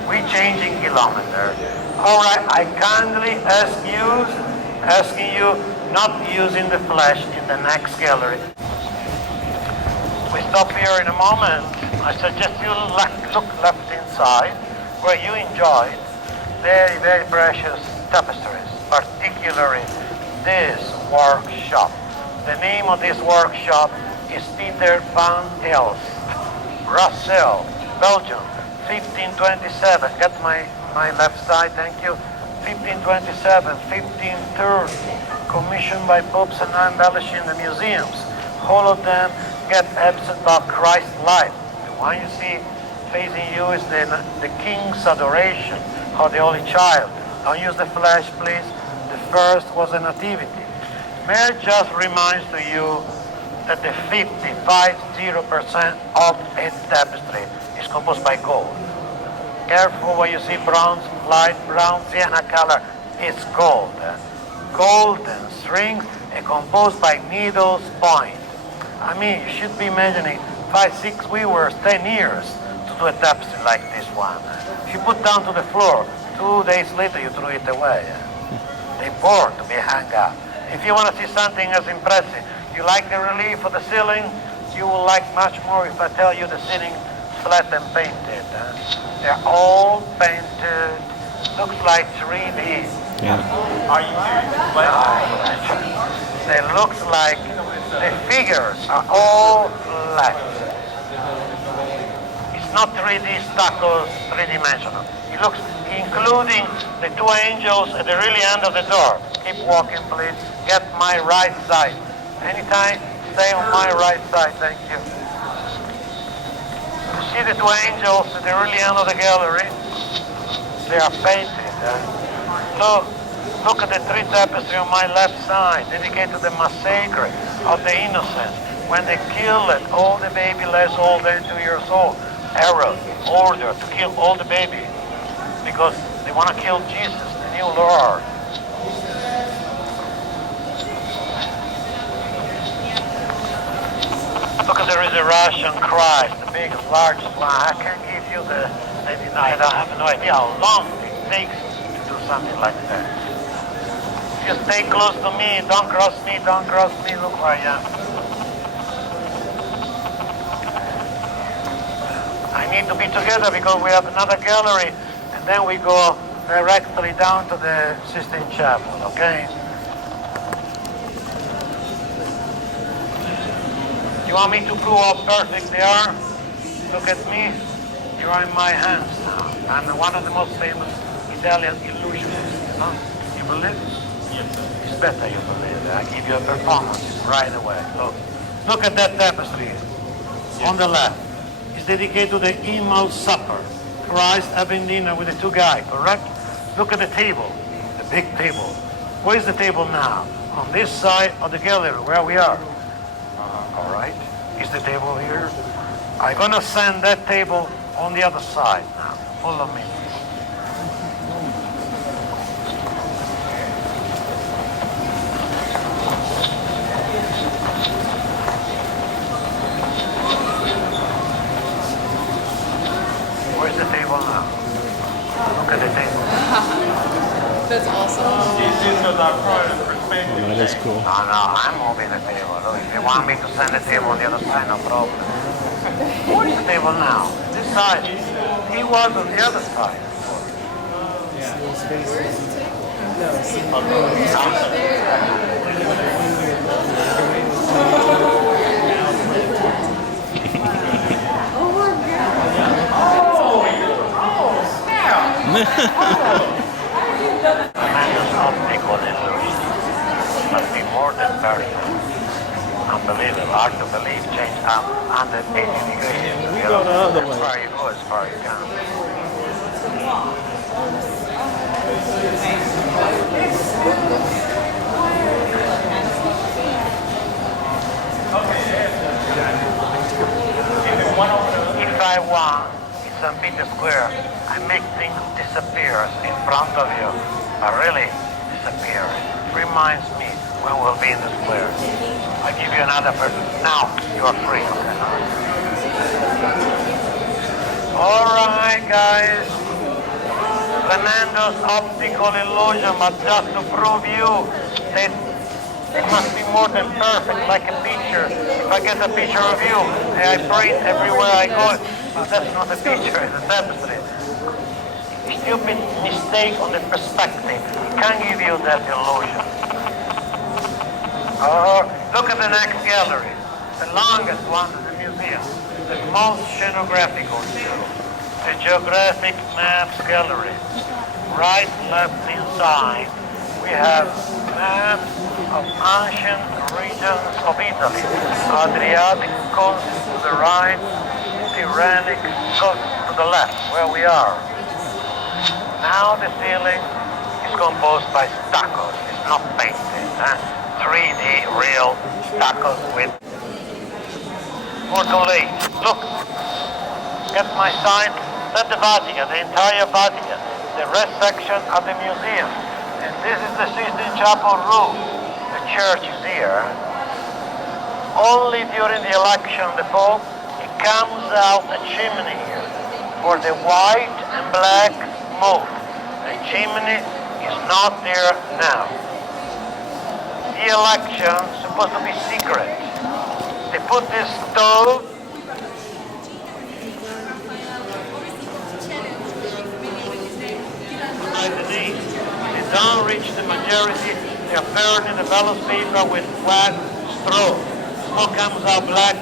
We change in kilometers. All right, I kindly asking you not using the flash in the next gallery. We stop here in a moment. I suggest you look left inside, where you enjoyed very, very precious tapestries, particularly this workshop. The name of this workshop is Peter van Els, Brussels, Belgium, 1527. Get my left side, thank you. 1527, 1530, commissioned by popes and now embellished in the museums. All of them get absent about Christ's life. The one you see facing you is the King's adoration of the Holy Child. Don't use the flash, please. The first was a nativity. May I just remind to you that the 50% of a tapestry is composed by gold. Careful when you see bronze, light brown, sienna color, it's gold. Golden strings and composed by needles point. I mean, you should be imagining 5, 6 weavers, 10 years to do a tapestry like this one. If you put down to the floor, 2 days later you threw it away. They bored to be hung up. If you want to see something as impressive, you like the relief of the ceiling, you will like much more if I tell you the ceiling flat and painted. They're all painted, looks like 3D. Yeah. Are you serious? They look like the figures are all flat. It's not 3D stucco, 3-dimensional. It looks, including the 2 angels at the really end of the door. Keep walking, please. Get my right side. Anytime, stay on my right side. Thank you. You see the 2 angels at the really end of the gallery? They are painted. Look at the 3 tapestry on my left side, dedicated to the massacre of the innocents when they killed all the baby less old than 2 years old. Herod ordered to kill all the baby because they want to kill Jesus, the new Lord. Look at the resurrection Christ, the biggest, largest one. I can't give you I have no idea how long it takes to do something like that. Just stay close to me, don't cross me, look where I am. I need to be together because we have another gallery and then we go directly down to the Sistine Chapel, okay? You want me to prove how perfect they are? Look at me. You are in my hands now. I'm one of the most famous Italian illusionists, you know? You believe it? Yes, sir. It's better you believe it. I give you a performance right away. Look at that tapestry. Yes. On the left. It's dedicated to the Emmaus Supper. Christ having dinner with the 2 guys, correct? Look at the table, the big table. Where is the table now? On this side of the gallery, where we are. All right. Is the table here? I'm gonna send that table on the other side now. Follow me. Where's the table now? Look at the table. That's awesome. This is our product perspective. Oh, that is cool. No, I'm moving the table. Look, if you want me to send the table on the other side, no problem. Where's the table now? This side. He was on the other side. Tremendous optical illusion. Must be more than 30. Unbelievable. Hard to believe. Change 180 degrees. We go the other As way. far you go, as far you can. one in St. Peter's Square. I make things disappear in front of you. Really disappear. It reminds me when we'll be in the square. I give you another person. Now you are free. All right, guys. Fernando's optical illusion, but just to prove you that it must be more than perfect, like a picture. If I get a picture of you, I print everywhere I go, but that's not a picture, it's a tapestry. Stupid mistake on the perspective. It can't give you that illusion. Look at the next gallery. The longest one in the museum. The most scenographical too. The Geographic Maps Gallery. Right, left, inside, we have maps of ancient regions of Italy. Adriatic coast to the right, Tyrrhenic coast to the left, where we are. Now the ceiling is composed by stuccos. It's not painted. 3D real stuccos with portolate. Look, get my sign. That's the Vatican, the entire Vatican. The rest section of the museum. And this is the Sistine Chapel roof. The church is here. Only during the election of the Pope, it comes out a chimney here for the white and black smoke. The chimney is not there now. The election is supposed to be secret. They put this stove underneath. They don't reach the majority. They are burned in the ballot paper with flat straw. Smoke comes out black,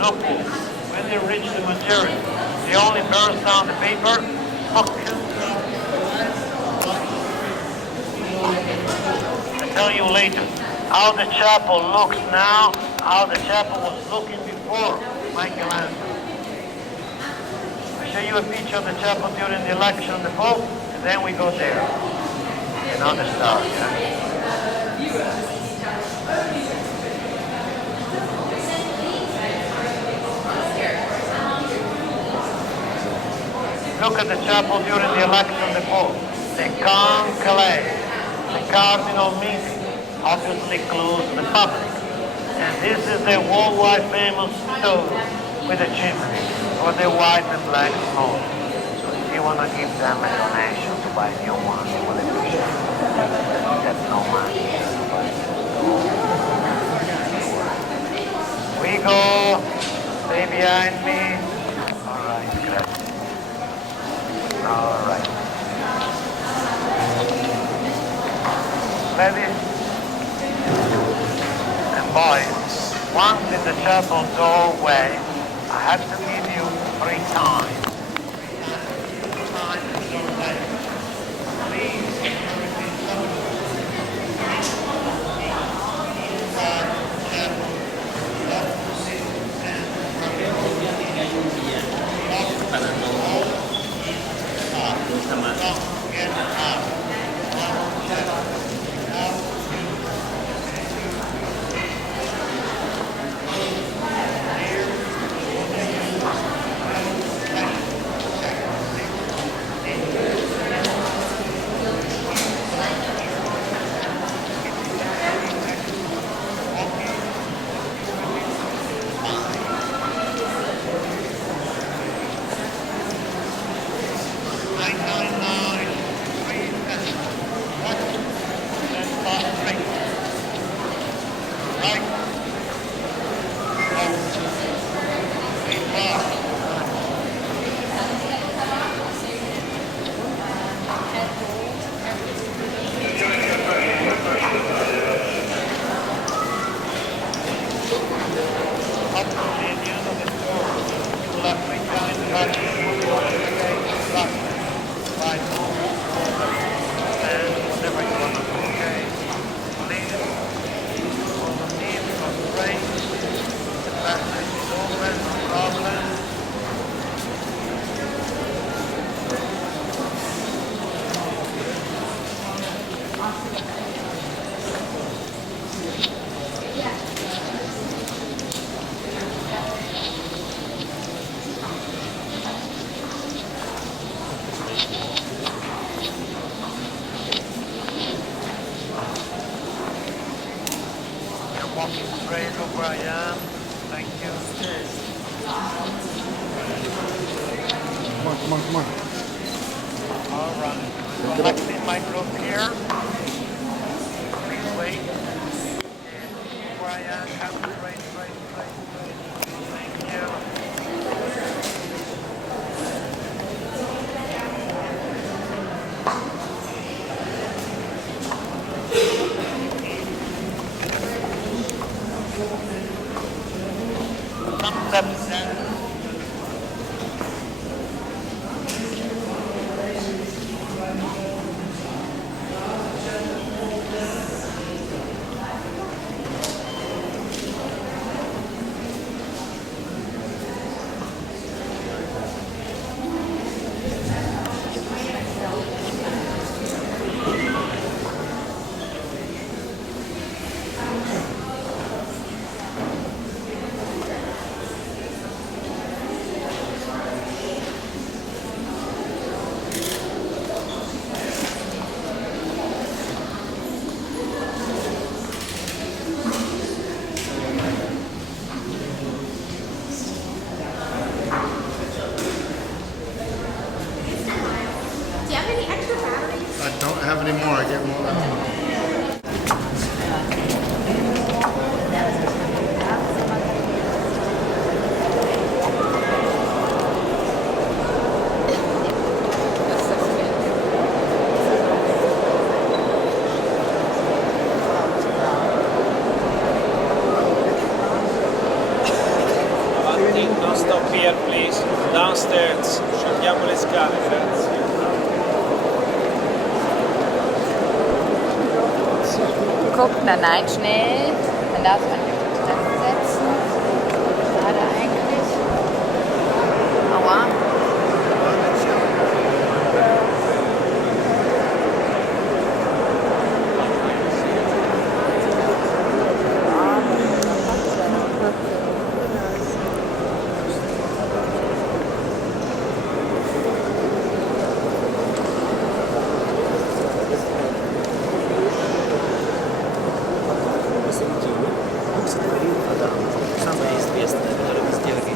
no poop. When they reach the majority, they only burn down the paper. Smoke comes out. I'll tell you later how the chapel looks now, how the chapel was looking before Michelangelo. I'll show you a picture of the chapel during the election of the Pope, and then we go there. Another star, yeah? Look at the chapel during the election of the Pope. The conclave, the cardinal meeting, obviously closed to the public. And this is the worldwide famous stove with a chimney for the white and black smoke. So if you want to give them a donation to buy new ones, you will appreciate it. That's no money. We go, stay behind me. All right, gracias. All right. Ladies and boys, once in the chapel doorway, I have to give you 3 times. Come on, come on. All right. Collecting my group here. Please wait. Where I am, right. Thank you. Some steps in. I don't have any more. I get more left. Avanti, non stop here please. Downstairs, scendiamo le scale, grazie. Gucken dann nein, schnell. Man darf sich an die Treppe setzen. Schade eigentlich. Aua. Самое известное, которое мы сделали.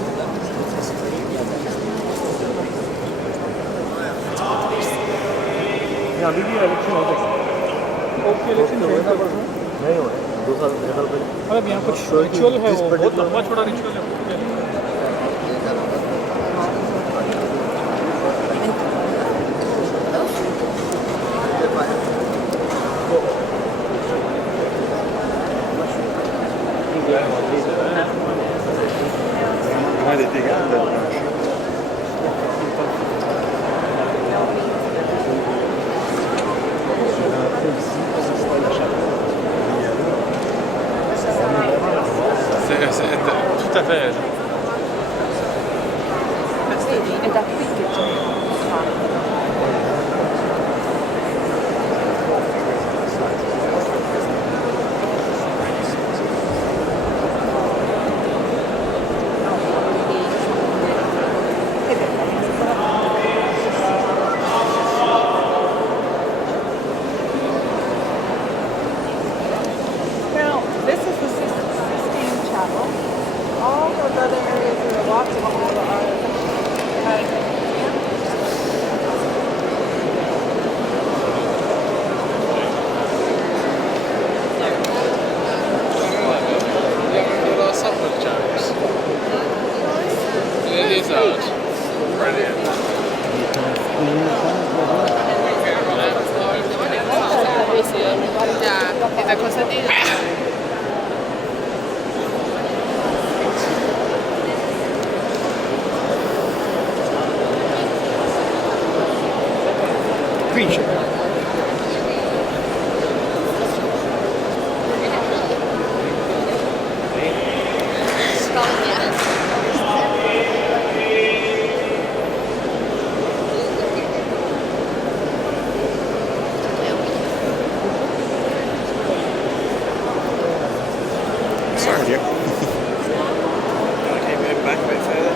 अब यहाँ कुछ ritual है वो बहुत लंबा छोड़ा ritual है Why did they get that? C'est tout à fait. È da qui che c'è. Now, this is the Sistine Chapel. All those other areas, there are lots of people are. It is out. Brilliant. Ya, esta cosa tiene. Sorry, dear. Okay, move back a bit further.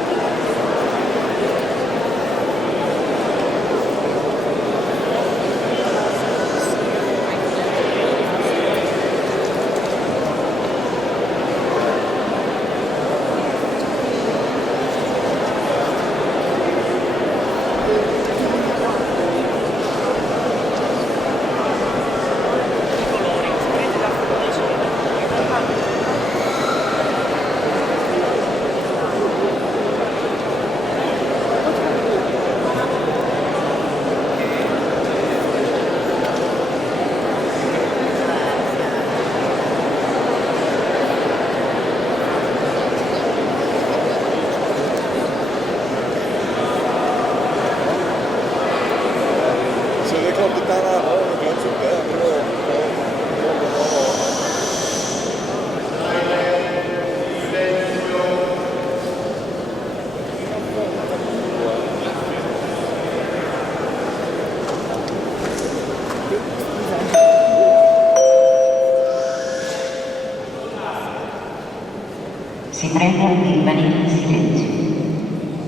del ballet del silenzio,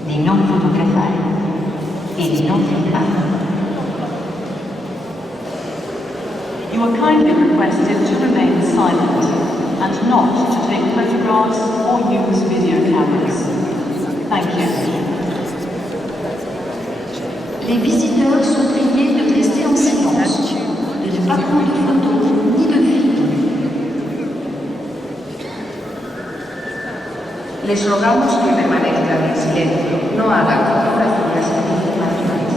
di non fotografare e di non filmare. You are kindly requested to remain silent and not to take photographs or use video cameras. Thank you. Les visiteurs sont priés de rester en silence, de ne pas prendre de photos ni de films. Les rogamos que permanezcan en silencio, no hagan fotografías ni filmaciones.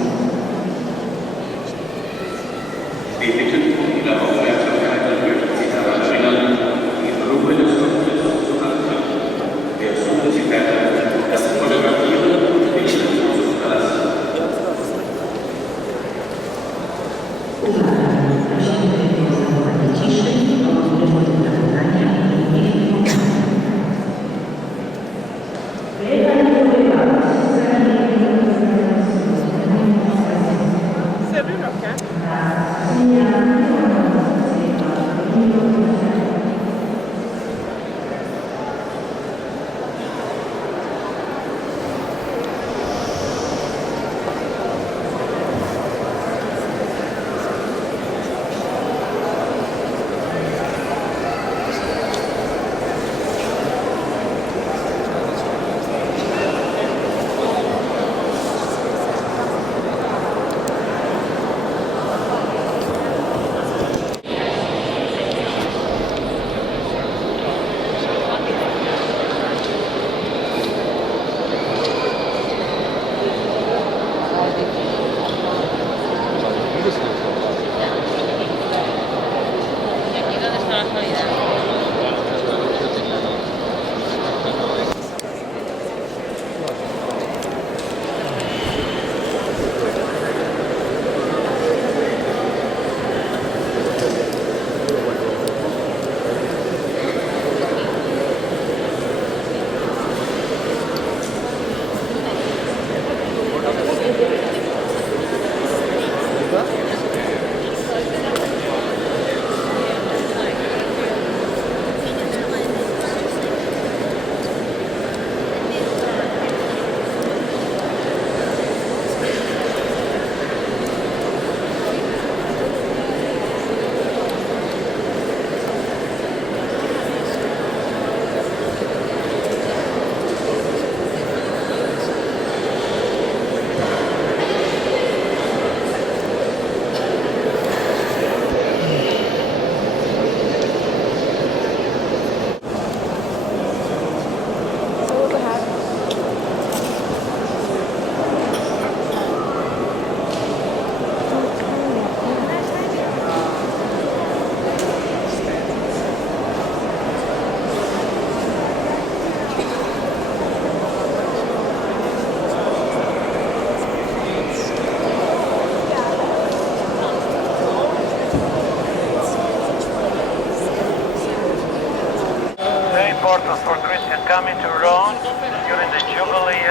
important for Christian coming to Rome during the Jubilee,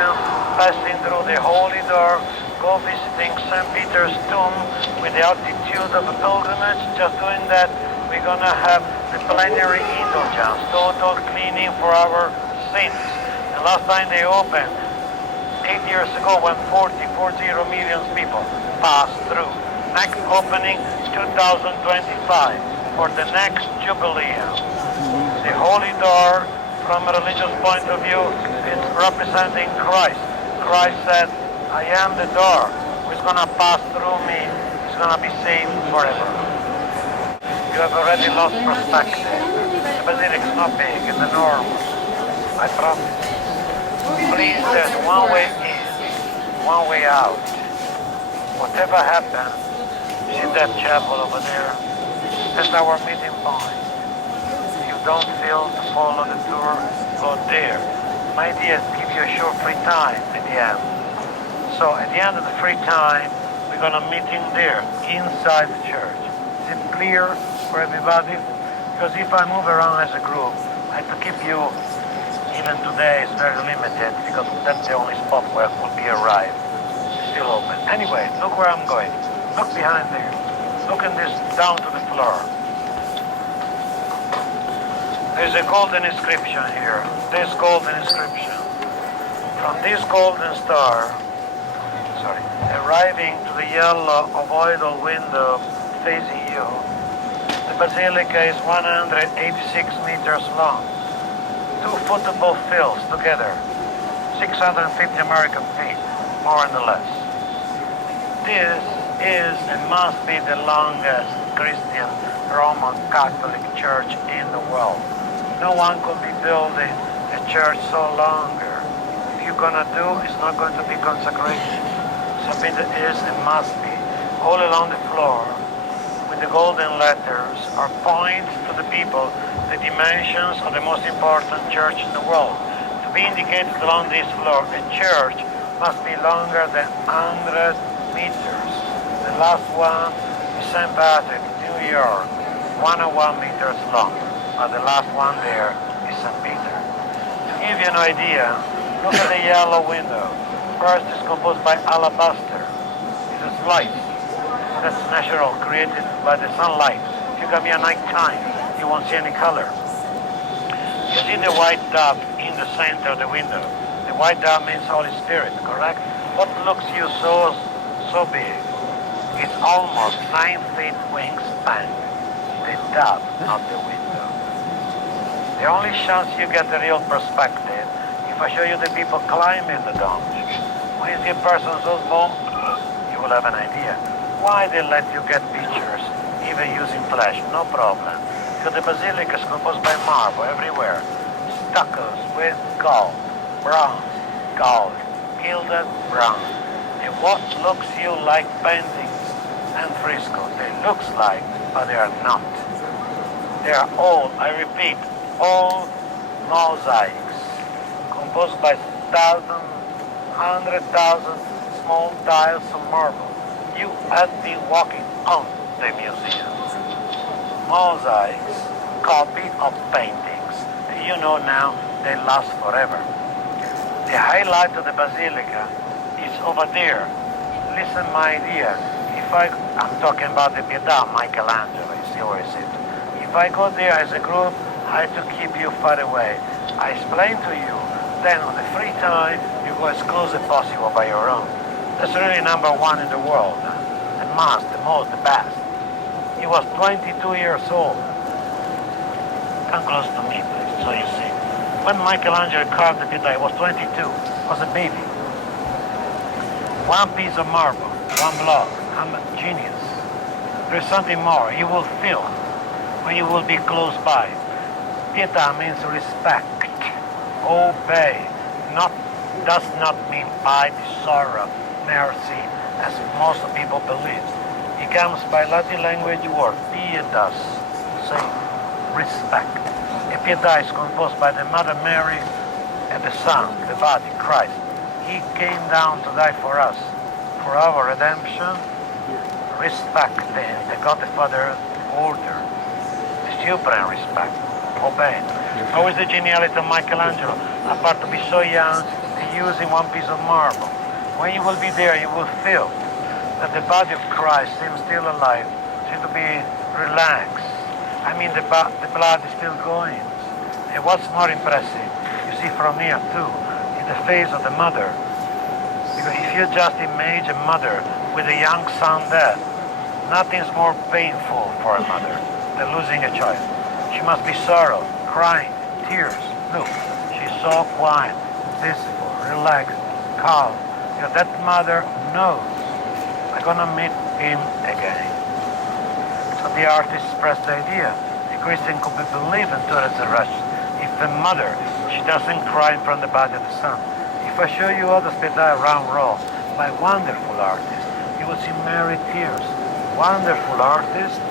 passing through the Holy Door, go visiting St. Peter's tomb with the altitude of a pilgrimage. Just doing that, we're going to have the plenary indulgence, total cleaning for our sins. And last time they opened, 8 years ago, when 40 million people passed through. Next opening, 2025, for the next Jubilee. The Holy Door, from a religious point of view, is representing Christ. Christ said, I am the door. Who's going to pass through me is going to be saved forever. You have already lost perspective. The basilic's not big, it's enormous. I promise. Please, there's one way in, one way out. Whatever happens, see that chapel over there? That's our meeting point. If you don't feel to follow the tour, go there. My idea is to give you a short free time at the end. So at the end of the free time, we're going to meet in there, inside the church. Is it clear for everybody? Because if I move around as a group, I have to keep you, even today, it's very limited, because that's the only spot where it will be arrived. Still open. Anyway, look where I'm going. Look behind there. Look in this, down to the floor. There's a golden inscription here. This golden inscription. From this golden star, arriving to the yellow ovoidal window facing you, the basilica is 186 meters long. 2 football fields together, 650 American feet, more or less. This is and must be the longest Christian Roman Catholic church in the world. No one could be building a church so longer. If you're gonna do, it's not going to be consecration. Something that is and must be. All along the floor, with the golden letters, are points to the people, the dimensions of the most important church in the world. To be indicated along this floor, a church must be longer than 100 meters. The last one is St. Patrick, New York, 101 meters long. The last one there is St. Peter. To give you an idea, look at the yellow window. First is composed by alabaster. It's a slice that's natural, created by the sunlight. If you come here night time, you won't see any color. You see the white dove in the center of the window. The white dove means Holy Spirit, correct? What looks you so big? It's almost 9 feet wingspan. The dove of the window. The only chance you get the real perspective if I show you the people climbing the domes. When you see a person so small, you will have an idea why they let you get pictures, even using flash, no problem. Because the basilica is composed by marble everywhere. Stuccos with gold, bronze, gold, gilded bronze. And what looks you like paintings and frescoes, they looks like, but they are not. They are all, I repeat, all mosaics, composed by 100,000 small tiles of marble. You have been walking on the museum. Mosaics, copy of paintings. You know now they last forever. The highlight of the basilica is over there. Listen, my dear. I'm talking about the Pietà, Michelangelo. You see where is it? If I go there as a group, I have to keep you far away. I explain to you. Then on the free time, you go as close as possible by your own. That's really number one in the world. The most, the best. He was 22 years old. Come close to me, please, so you see. When Michelangelo carved the Pietà, he was 22. Was a baby. One piece of marble, one block. I'm a genius. There's something more. You will feel when you will be close by. Pietà means respect, obey. Does not mean piety, sorrow, mercy, as most people believe. It comes by Latin language word pietas, saying respect. A Pietà is composed by the Mother Mary and the Son, the body, Christ. He came down to die for us, for our redemption. Respect the God the Father order, the supreme respect, obey. How is the geniality of Michelangelo? Apart to be so young, using one piece of marble. When you will be there, you will feel that the body of Christ seems still alive, seems to be relaxed. I mean, the blood is still going. And what's more impressive, you see from here too, is the face of the mother. Because if you just imagine a mother with a young son dead, nothing's more painful for a mother than losing a child. She must be sorrow, crying, tears. Look, she's so quiet, peaceful, relaxed, calm. You know, that mother knows I'm gonna meet him again. So the artist expressed the idea. The Christian could be believed into resurrection. If the mother, she doesn't cry from the body of the son. If I show you others that are around row by wonderful artists, you will see Mary tears. Wonderful artist,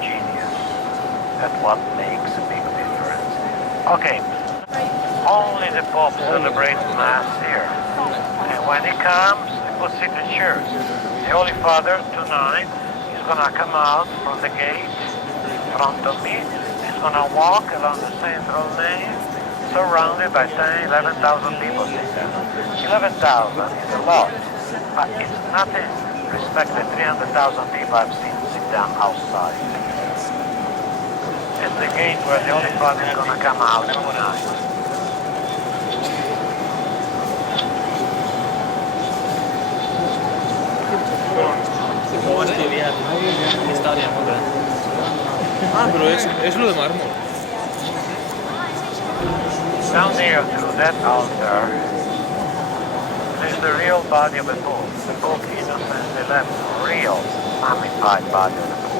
genius. That's what makes a big difference. Okay, only the Pope celebrates Mass here. And when he comes, he puts it in church. The Holy Father tonight is going to come out from the gate in front of me. He's going to walk along the central nave, surrounded by 10, 11,000 people. 11,000 is a lot, but it's nothing. Respect the 300,000 people I've seen sit down outside. A is the gate where the Holy Father is going to come out tonight. ¿Cómo va a estudiar? Historia, muy grande. Ah, pero es lo de mármol. Down there, through that altar, there's the real body of the Pope. The Pope Innocent XI, real mummified body of the Pope.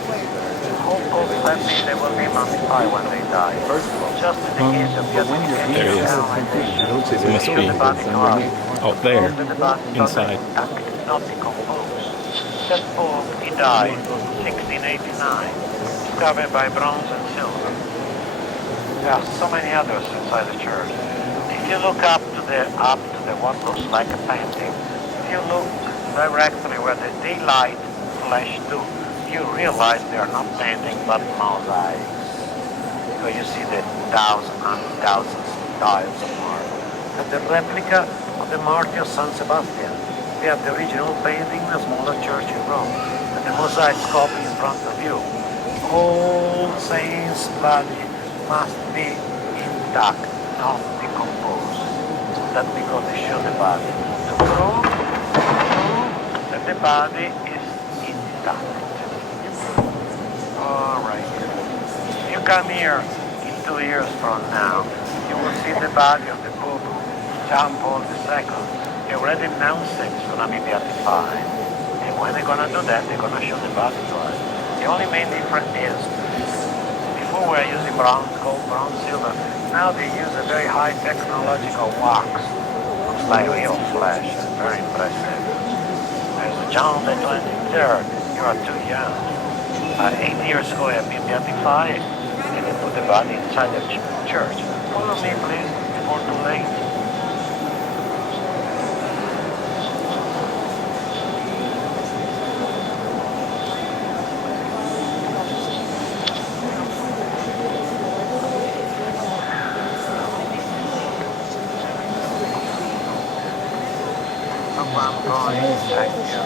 All popes that mean they will be mummified when they die. Just in the case of beatification There he is. canonization, It must show be the body to us. out there, That the body inside. doesn't not decompose. That Pope, he died 1689, discovered by bronze and silver. There are so many others inside the church. If you look up to the what looks like a painting, if you look directly where the daylight flash to, you realize they are not paintings but mosaics. So you see the thousands and thousands of tiles of marble. And the replica of the Martyr San Sebastian. We have the original painting in a smaller church in Rome, and the mosaic copy in front of you. All saints' body must be intact, not decomposed. That's because they show the body. To prove that the body is intact. All right. If you come here in 2 years from now, you will see the body of the Pope John Paul II. They already announced it, it's going to be beatified. And when they're going to do that, they're going to show the body to us. The only main difference is, before we were using bronze, gold, bronze, silver. Now they use a very high technological wax. Looks like real flesh. Very impressive. There's John the 23rd. You are too young. 8 years ago, I have been beatified. And they put the body inside the church. Follow me, please, before too late. I'm going, thank you.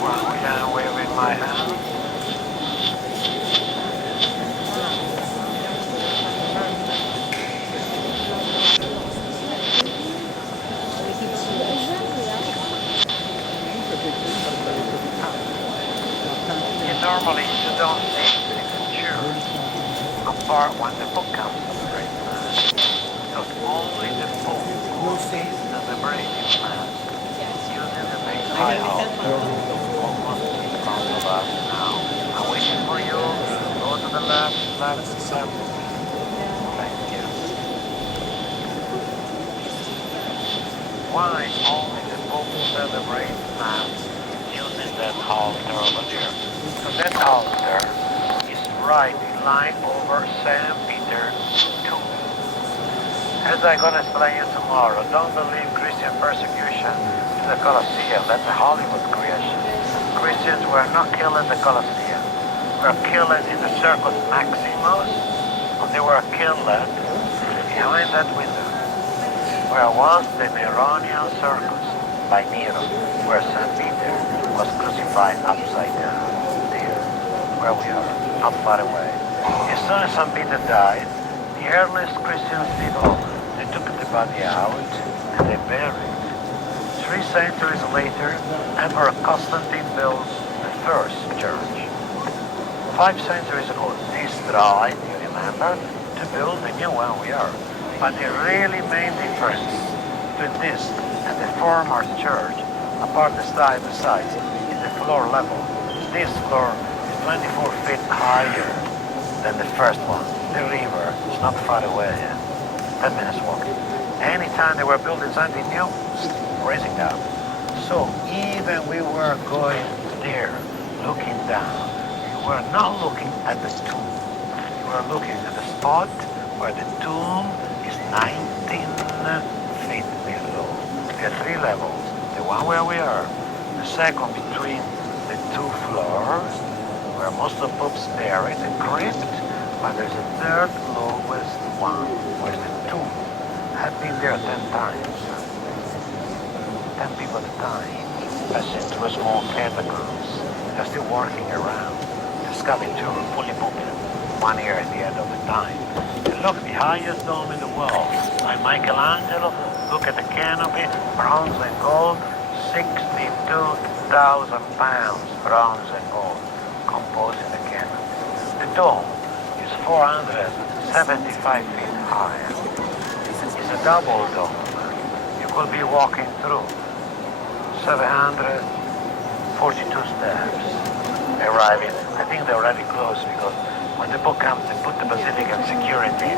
Well, waving my hand. Normally you don't see signatures apart when the book comes to the great mass. Because only the book who sees the liberating mass using the main high altar almost in front of us now. I'm waiting for you. Go to the left. Thank you. Why only the book celebrates mass using that altar over there? So that altar is right in line over St. Peter's tomb. As I'm going to explain you tomorrow, don't believe Christian persecution in the Colosseum. That's a Hollywood creation. Christians were not killed in the Colosseum. They were killed in the Circus Maximus, and they were killed behind that window, where was the Neronian Circus by Nero, where St. Peter was crucified upside down. Where we are, not far away. As soon as St. Peter died, the earliest Christians did all. They took the body out and they buried it. 3 centuries later, Emperor Constantine built the first church. 5 centuries ago, destroyed, you remember, to build the new one we are. But the really main difference between this and the former church, apart the sides, is the floor level. This floor 24 feet higher than the first one. The river is not far away, 10 minutes walking. Anytime they were building something new, raising down. So even we were going there, looking down, we were not looking at the tomb. We were looking at the spot where the tomb is 19 feet below. There are 3 levels. The one where we are, The second between the two floors, where most of the Pope's buried, the crypt, but there's a third lowest one, where the tomb. I've been there 10 times. 10 people at a time. Passing through a small catacombs. They're still working around. The sculpture fully booked 1 year at the end of the time. And look, the highest dome in the world by Michelangelo. Look at the canopy, bronze and gold, 62,000 pounds, bronze and gold, composing the canopy. The dome is 475 feet high. It's a double dome. You could be walking through 742 steps, arriving. I think they're already closed because when the book comes, they put the Pacific and security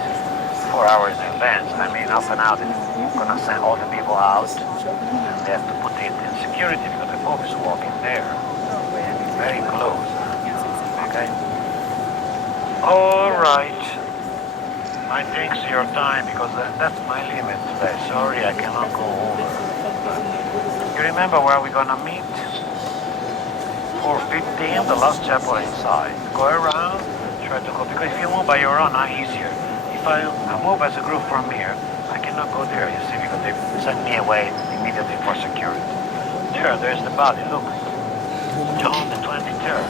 4 hours in advance. I mean, half an hour, they're going to send all the people out, and they have to put it in security because the Pope is walking there. It's very close. Okay? All right. My thanks to your time because that's my limit today. Sorry, I cannot go over. You remember where we're going to meet? 4:15, the last chapel inside. Go around, try to go, because if you move by your own, not easier. If I move as a group from here, I cannot go there, you see, because they send me away immediately for security. There's the body, look. John the 23rd.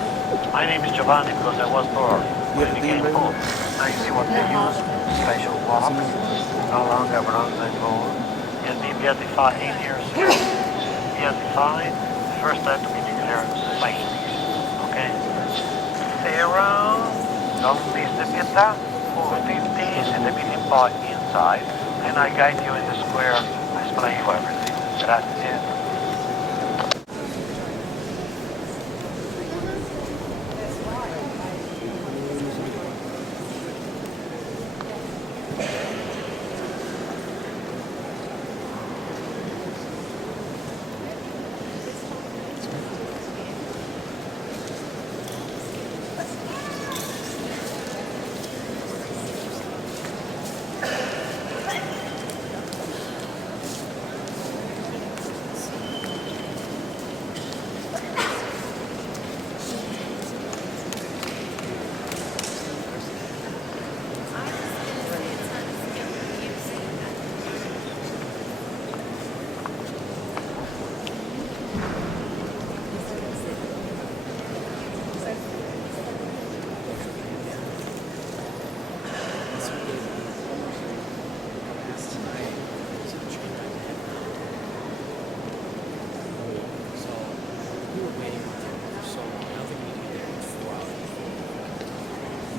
My name is Giovanni because I was born when he became Pope. Now you see what they use, special walk, no longer bronze and gold. He has been beatified 8 years ago. Beatified, the first time to be declared saint. Okay? Stay around, don't miss the Pietà. 4:15 in the meeting part inside, and I guide you in the square. I explain you everything. Grazie.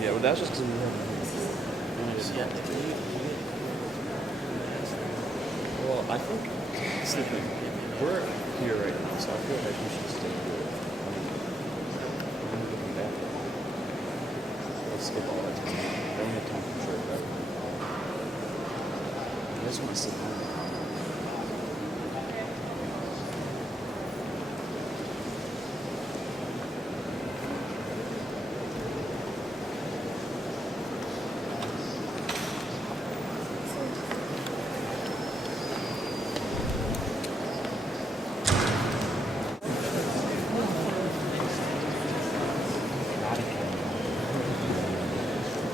Yeah, well, that's just because we have. Well, I think it's the thing. We're here right now, so I feel like we should stay here. We're going to come back. Let's skip all that time. Then we have time for church, right? I just want to sit down.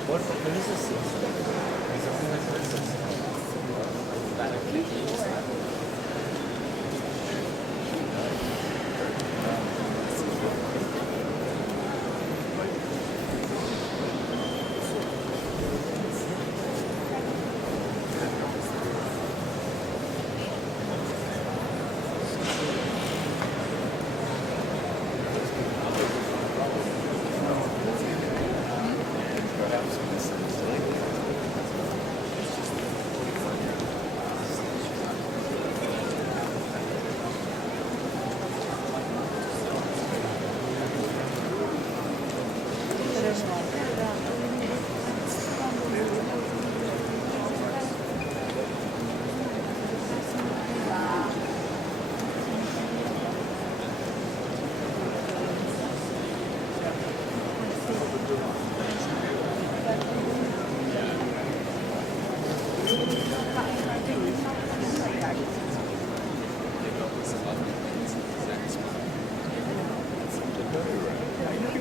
What is this?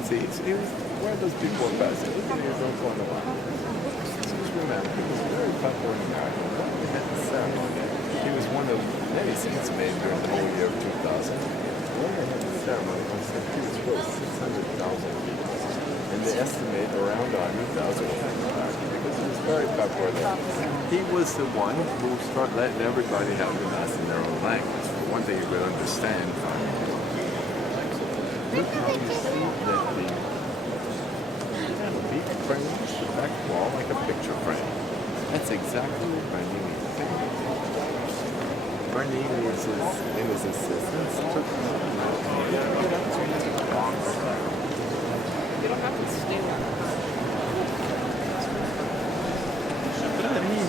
See, he was one of those people who were passing. He was on the line. Just remember, he was very popular in America. He had the ceremony. He was one of many scenes made during the whole year of 2000. When they had the ceremony, he was filled 600,000 people. And they estimate around 100,000 because he was very popular there. He was the one who started letting everybody have the mass in their own language. For one thing you would understand. Look how you see that the beat frames the back wall like a picture frame. That's exactly what Bernini did. Bernini and his assistants took them out. You don't have to stay there. But I mean,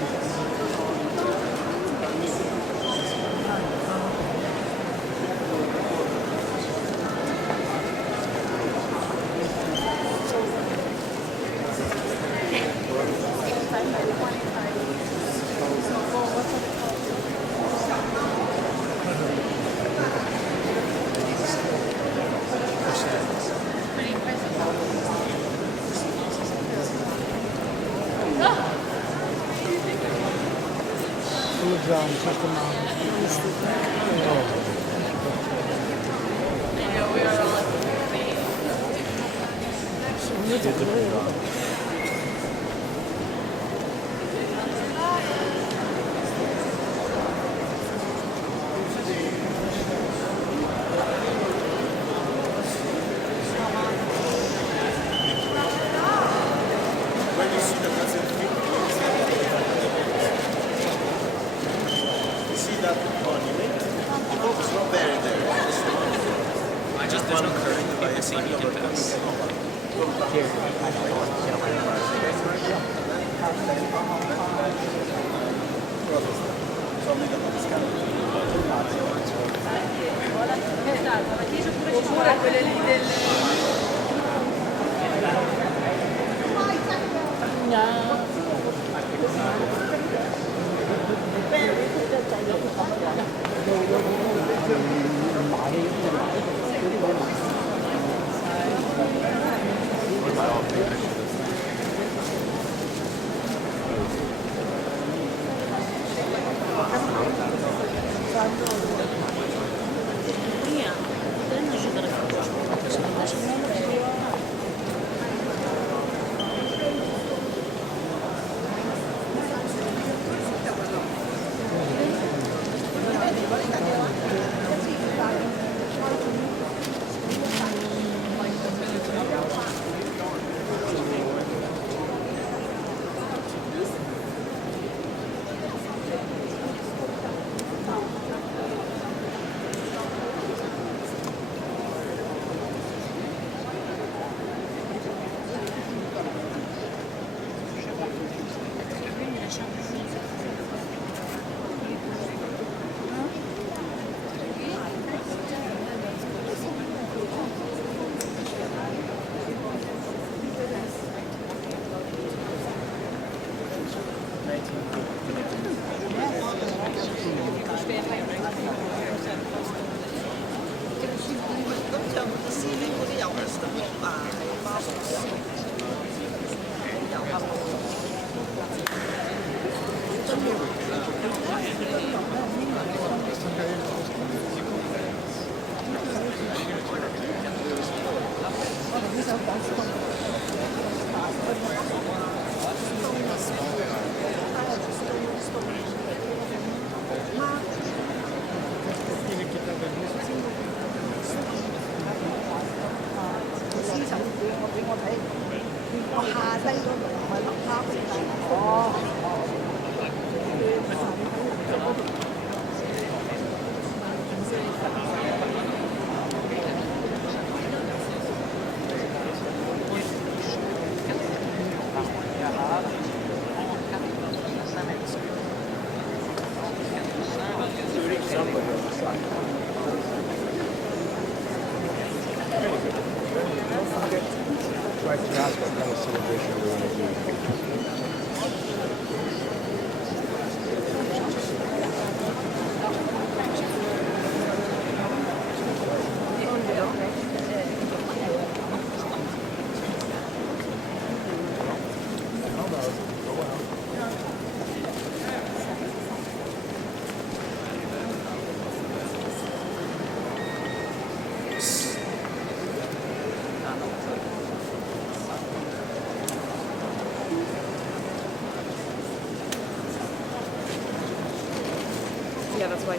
Yeah, that's why.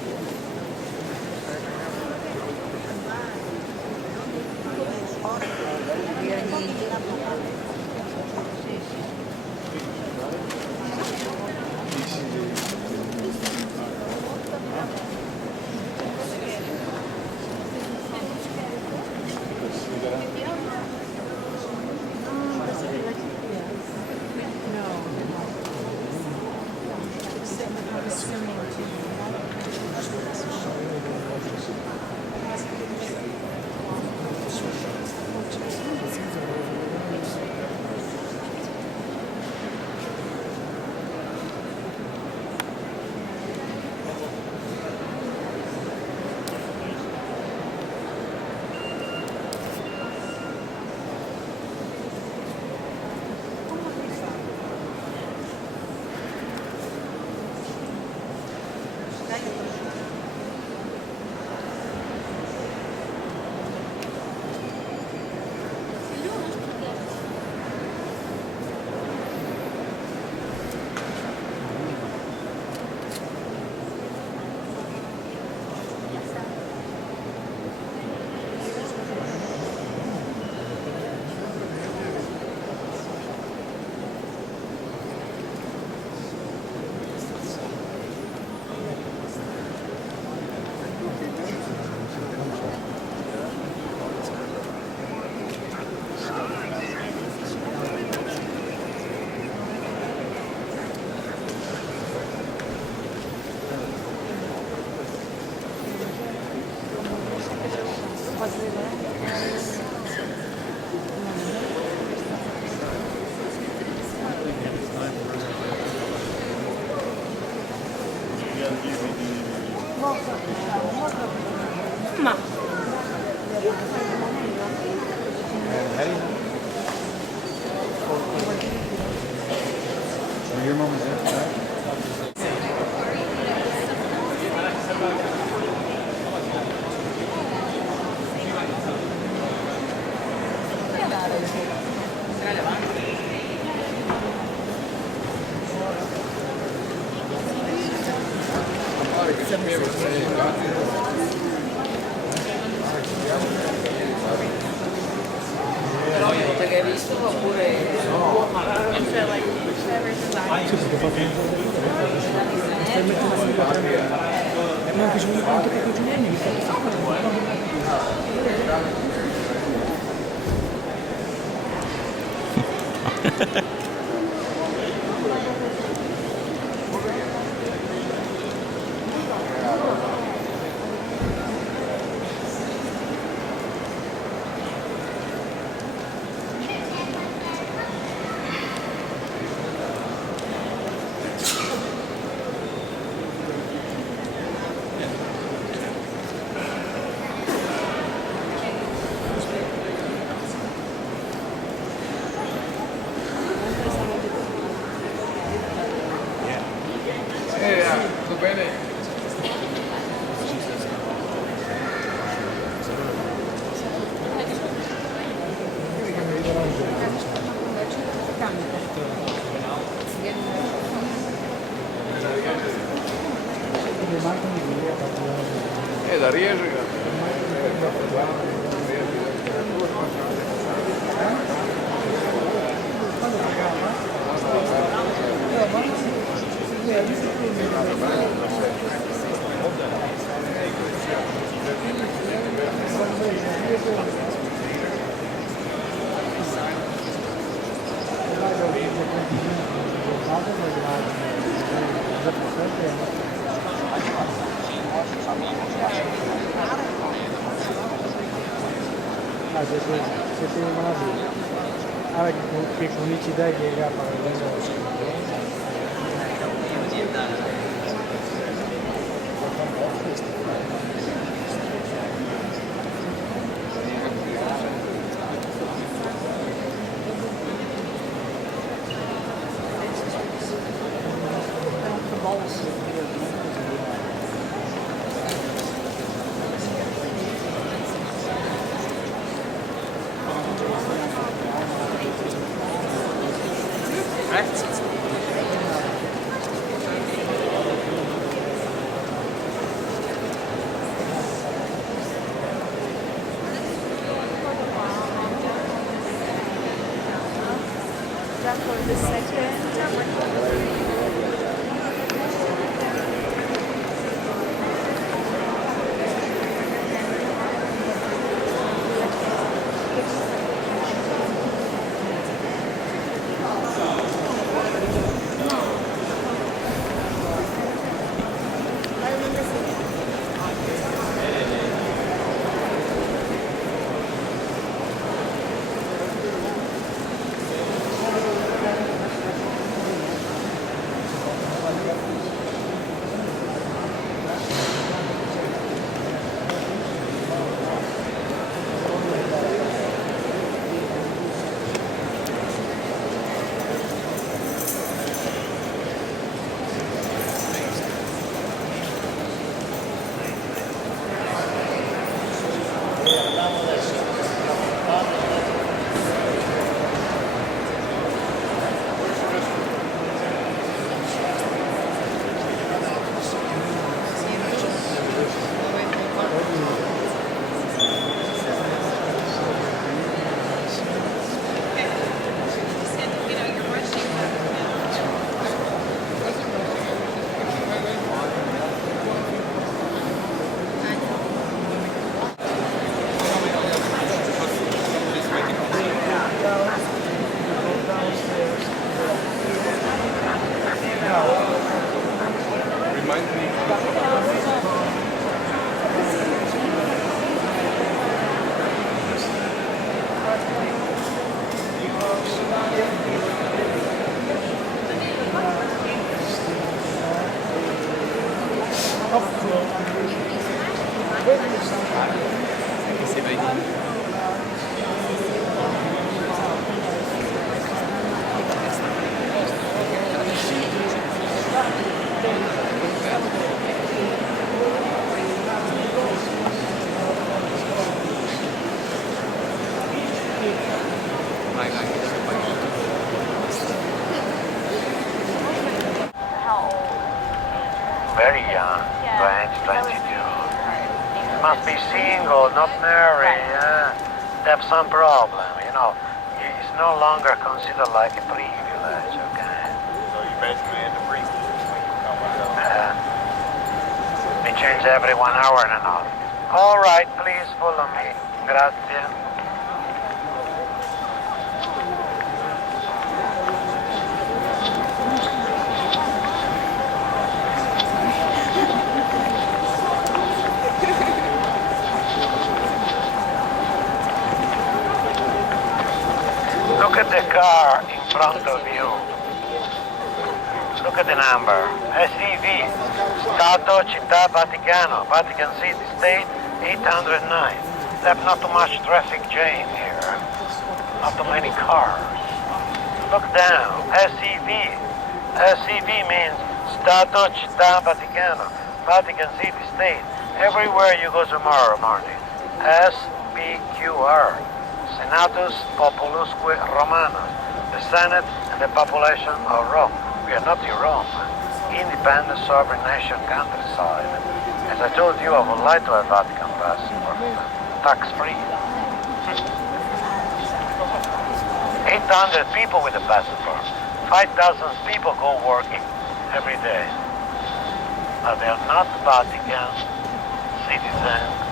Ma Your mom is there. Perché hai visto oppure cioè, like, everything's on. Tutto bene? Da riesce. Siete maravilha. Ahora que comicidad llega para el for the second. Very young, 20, 22. You must be single, not married. They have some problem, you know. It's no longer considered like a privilege, okay? So you basically in the priest. They change every 1 hour and a half. All right, please follow me. Grazie. Look at the car in front of you. Look at the number. SEV. Stato, Città, Vaticano. Vatican City, State, 809. They have not too much traffic jam here. Not too many cars. Look down. SEV. SEV means Stato, Città, Vaticano. Vatican City, State. Everywhere you go tomorrow morning. SPQR. Senatus Populusque Romanus, the Senate and the population of Rome. We are not in Rome, independent sovereign nation countryside. As I told you, I would like to have Vatican passport, tax-free. 800 people with a passport, 5,000 people go working every day. But they are not Vatican citizens.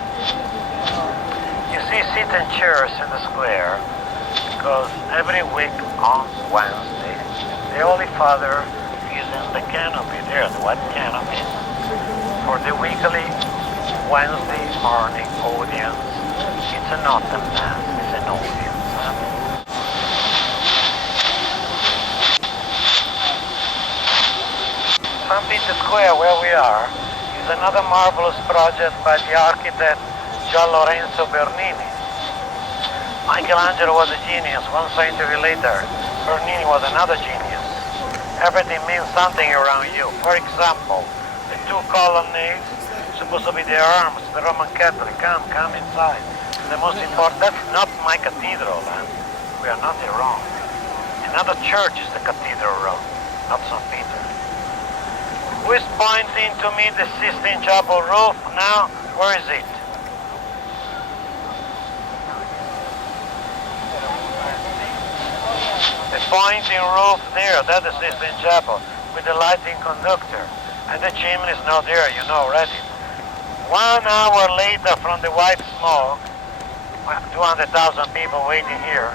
You see seats and chairs in the square because every week on Wednesday, the Holy Father is in the canopy there, the white canopy, for the weekly Wednesday morning audience. It's not a mass, it's an audience. San Vito Square, where we are, is another marvelous project by the architect Gian Lorenzo Bernini. Michelangelo was a genius. 1 century later, Bernini was another genius. Everything means something around you. For example, the 2 colonnades supposed to be the arms, the Roman Catholic. Come inside. The most important, that's not my cathedral, and we are not in Rome. Another church is the Cathedral of Rome, not St. Peter. Who is pointing to me the Sistine Chapel roof now? Where is it? The pointing roof there, that's the Sistine Chapel, with the lighting conductor. And the chimney is not there, you know already. 1 hour later from the white smoke, 200,000 people waiting here,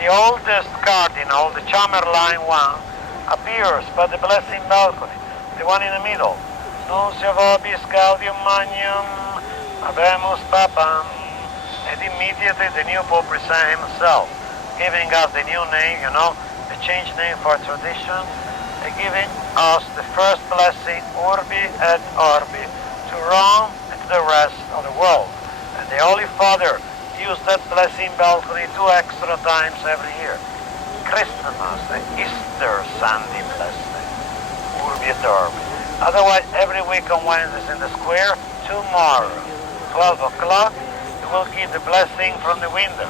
the oldest cardinal, the Chamberlain one, appears by the blessing balcony, the one in the middle. Nuncio vobis gaudium magnum, habemus papam. And immediately the new Pope resigned himself, giving us the new name, you know, the change name for tradition, and giving us the first blessing, Urbi et Orbi, to Rome and to the rest of the world. And the Holy Father used that blessing balcony 2 extra times every year. Christmas, the Easter Sunday blessing, Urbi et Orbi. Otherwise, every week on Wednesdays in the square, tomorrow, 12 o'clock, we will give the blessing from the window.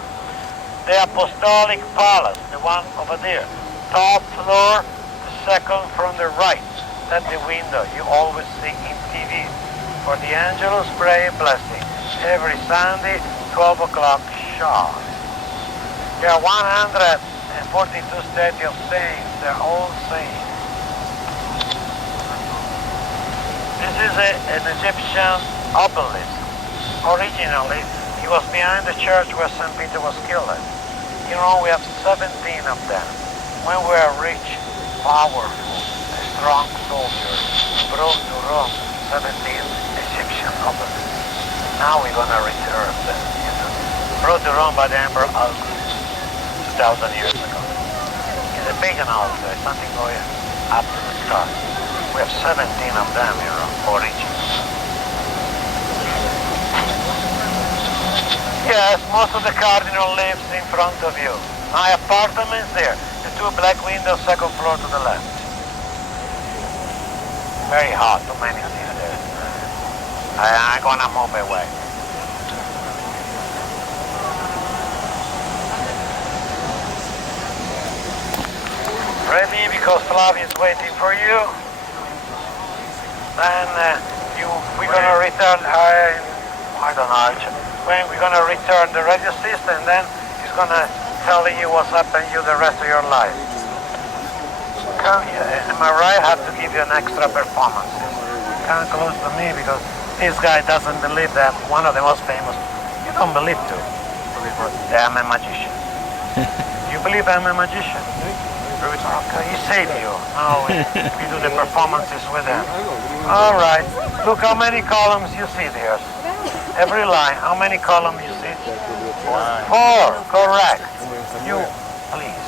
The Apostolic Palace, the one over there, top floor, the second from the right. That's the window you always see in TV. For the Angelus Prayer blessing, every Sunday, 12 o'clock sharp. There are 142 statues of saints. They're all saints. This is an Egyptian obelisk. Originally, it was behind the church where St. Peter was killed. In Rome, we have 17 of them. When we are rich, powerful, strong soldiers, brought to Rome 17 Egyptian obelisks. Now we're going to return them. Brought to Rome by the Emperor Augustus 2,000 years ago. It's a pagan altar, it's something going up to the sky. We have 17 of them in Rome, original. Yes, most of the cardinal lives in front of you. My apartment's there. The 2 black windows, second floor to the left. Very hot, too many things there. I'm gonna move away. Ready, because Flavia is waiting for you. Then we're gonna return, I don't know, when we're going to return the radio system, then he's going to tell you what's happened to you the rest of your life. Am I right? I have to give you an extra performance. Come close to me because this guy doesn't believe that one of the most famous. You don't believe too. That I'm a magician. You believe I'm a magician? Okay, he saved you. Now we do the performances with him. All right. Look how many columns you see there. Every line, how many columns you see? 4, correct. You, please,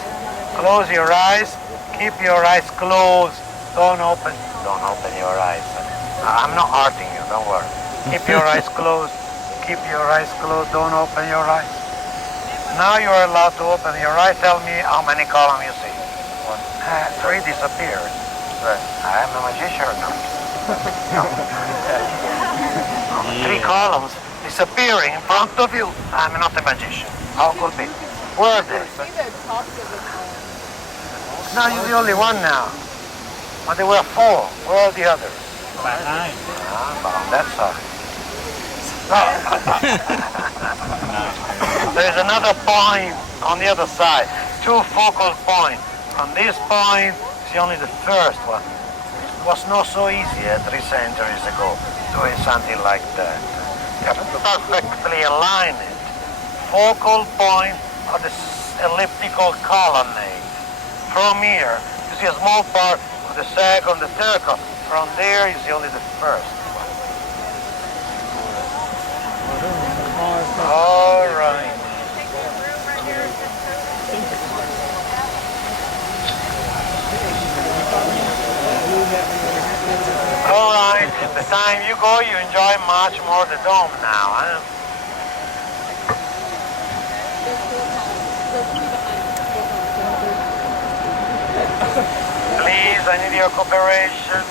close your eyes, keep your eyes closed, don't open your eyes. I'm not hurting you, don't worry. Keep your eyes closed, don't open your eyes. Now you are allowed to open your eyes, tell me how many columns you see. 3 disappeared. I am a magician or not? No. 3 columns disappearing in front of you. I'm not a magician. How could be? Where are they? No, you're the only one now. But there were 4. Where are the others? Behind. Well, that's all. There's another point on the other side. 2 focal points. From this point, it's only the first one. It was not so easy 3 centuries ago doing something like that. You have to perfectly align it. Focal point of the elliptical colonnade. From here, you see a small part of the second, the third column. From there, you see only the first one. All right. All right, the time you go, you enjoy much more the dome now, huh? Please, I need your cooperation.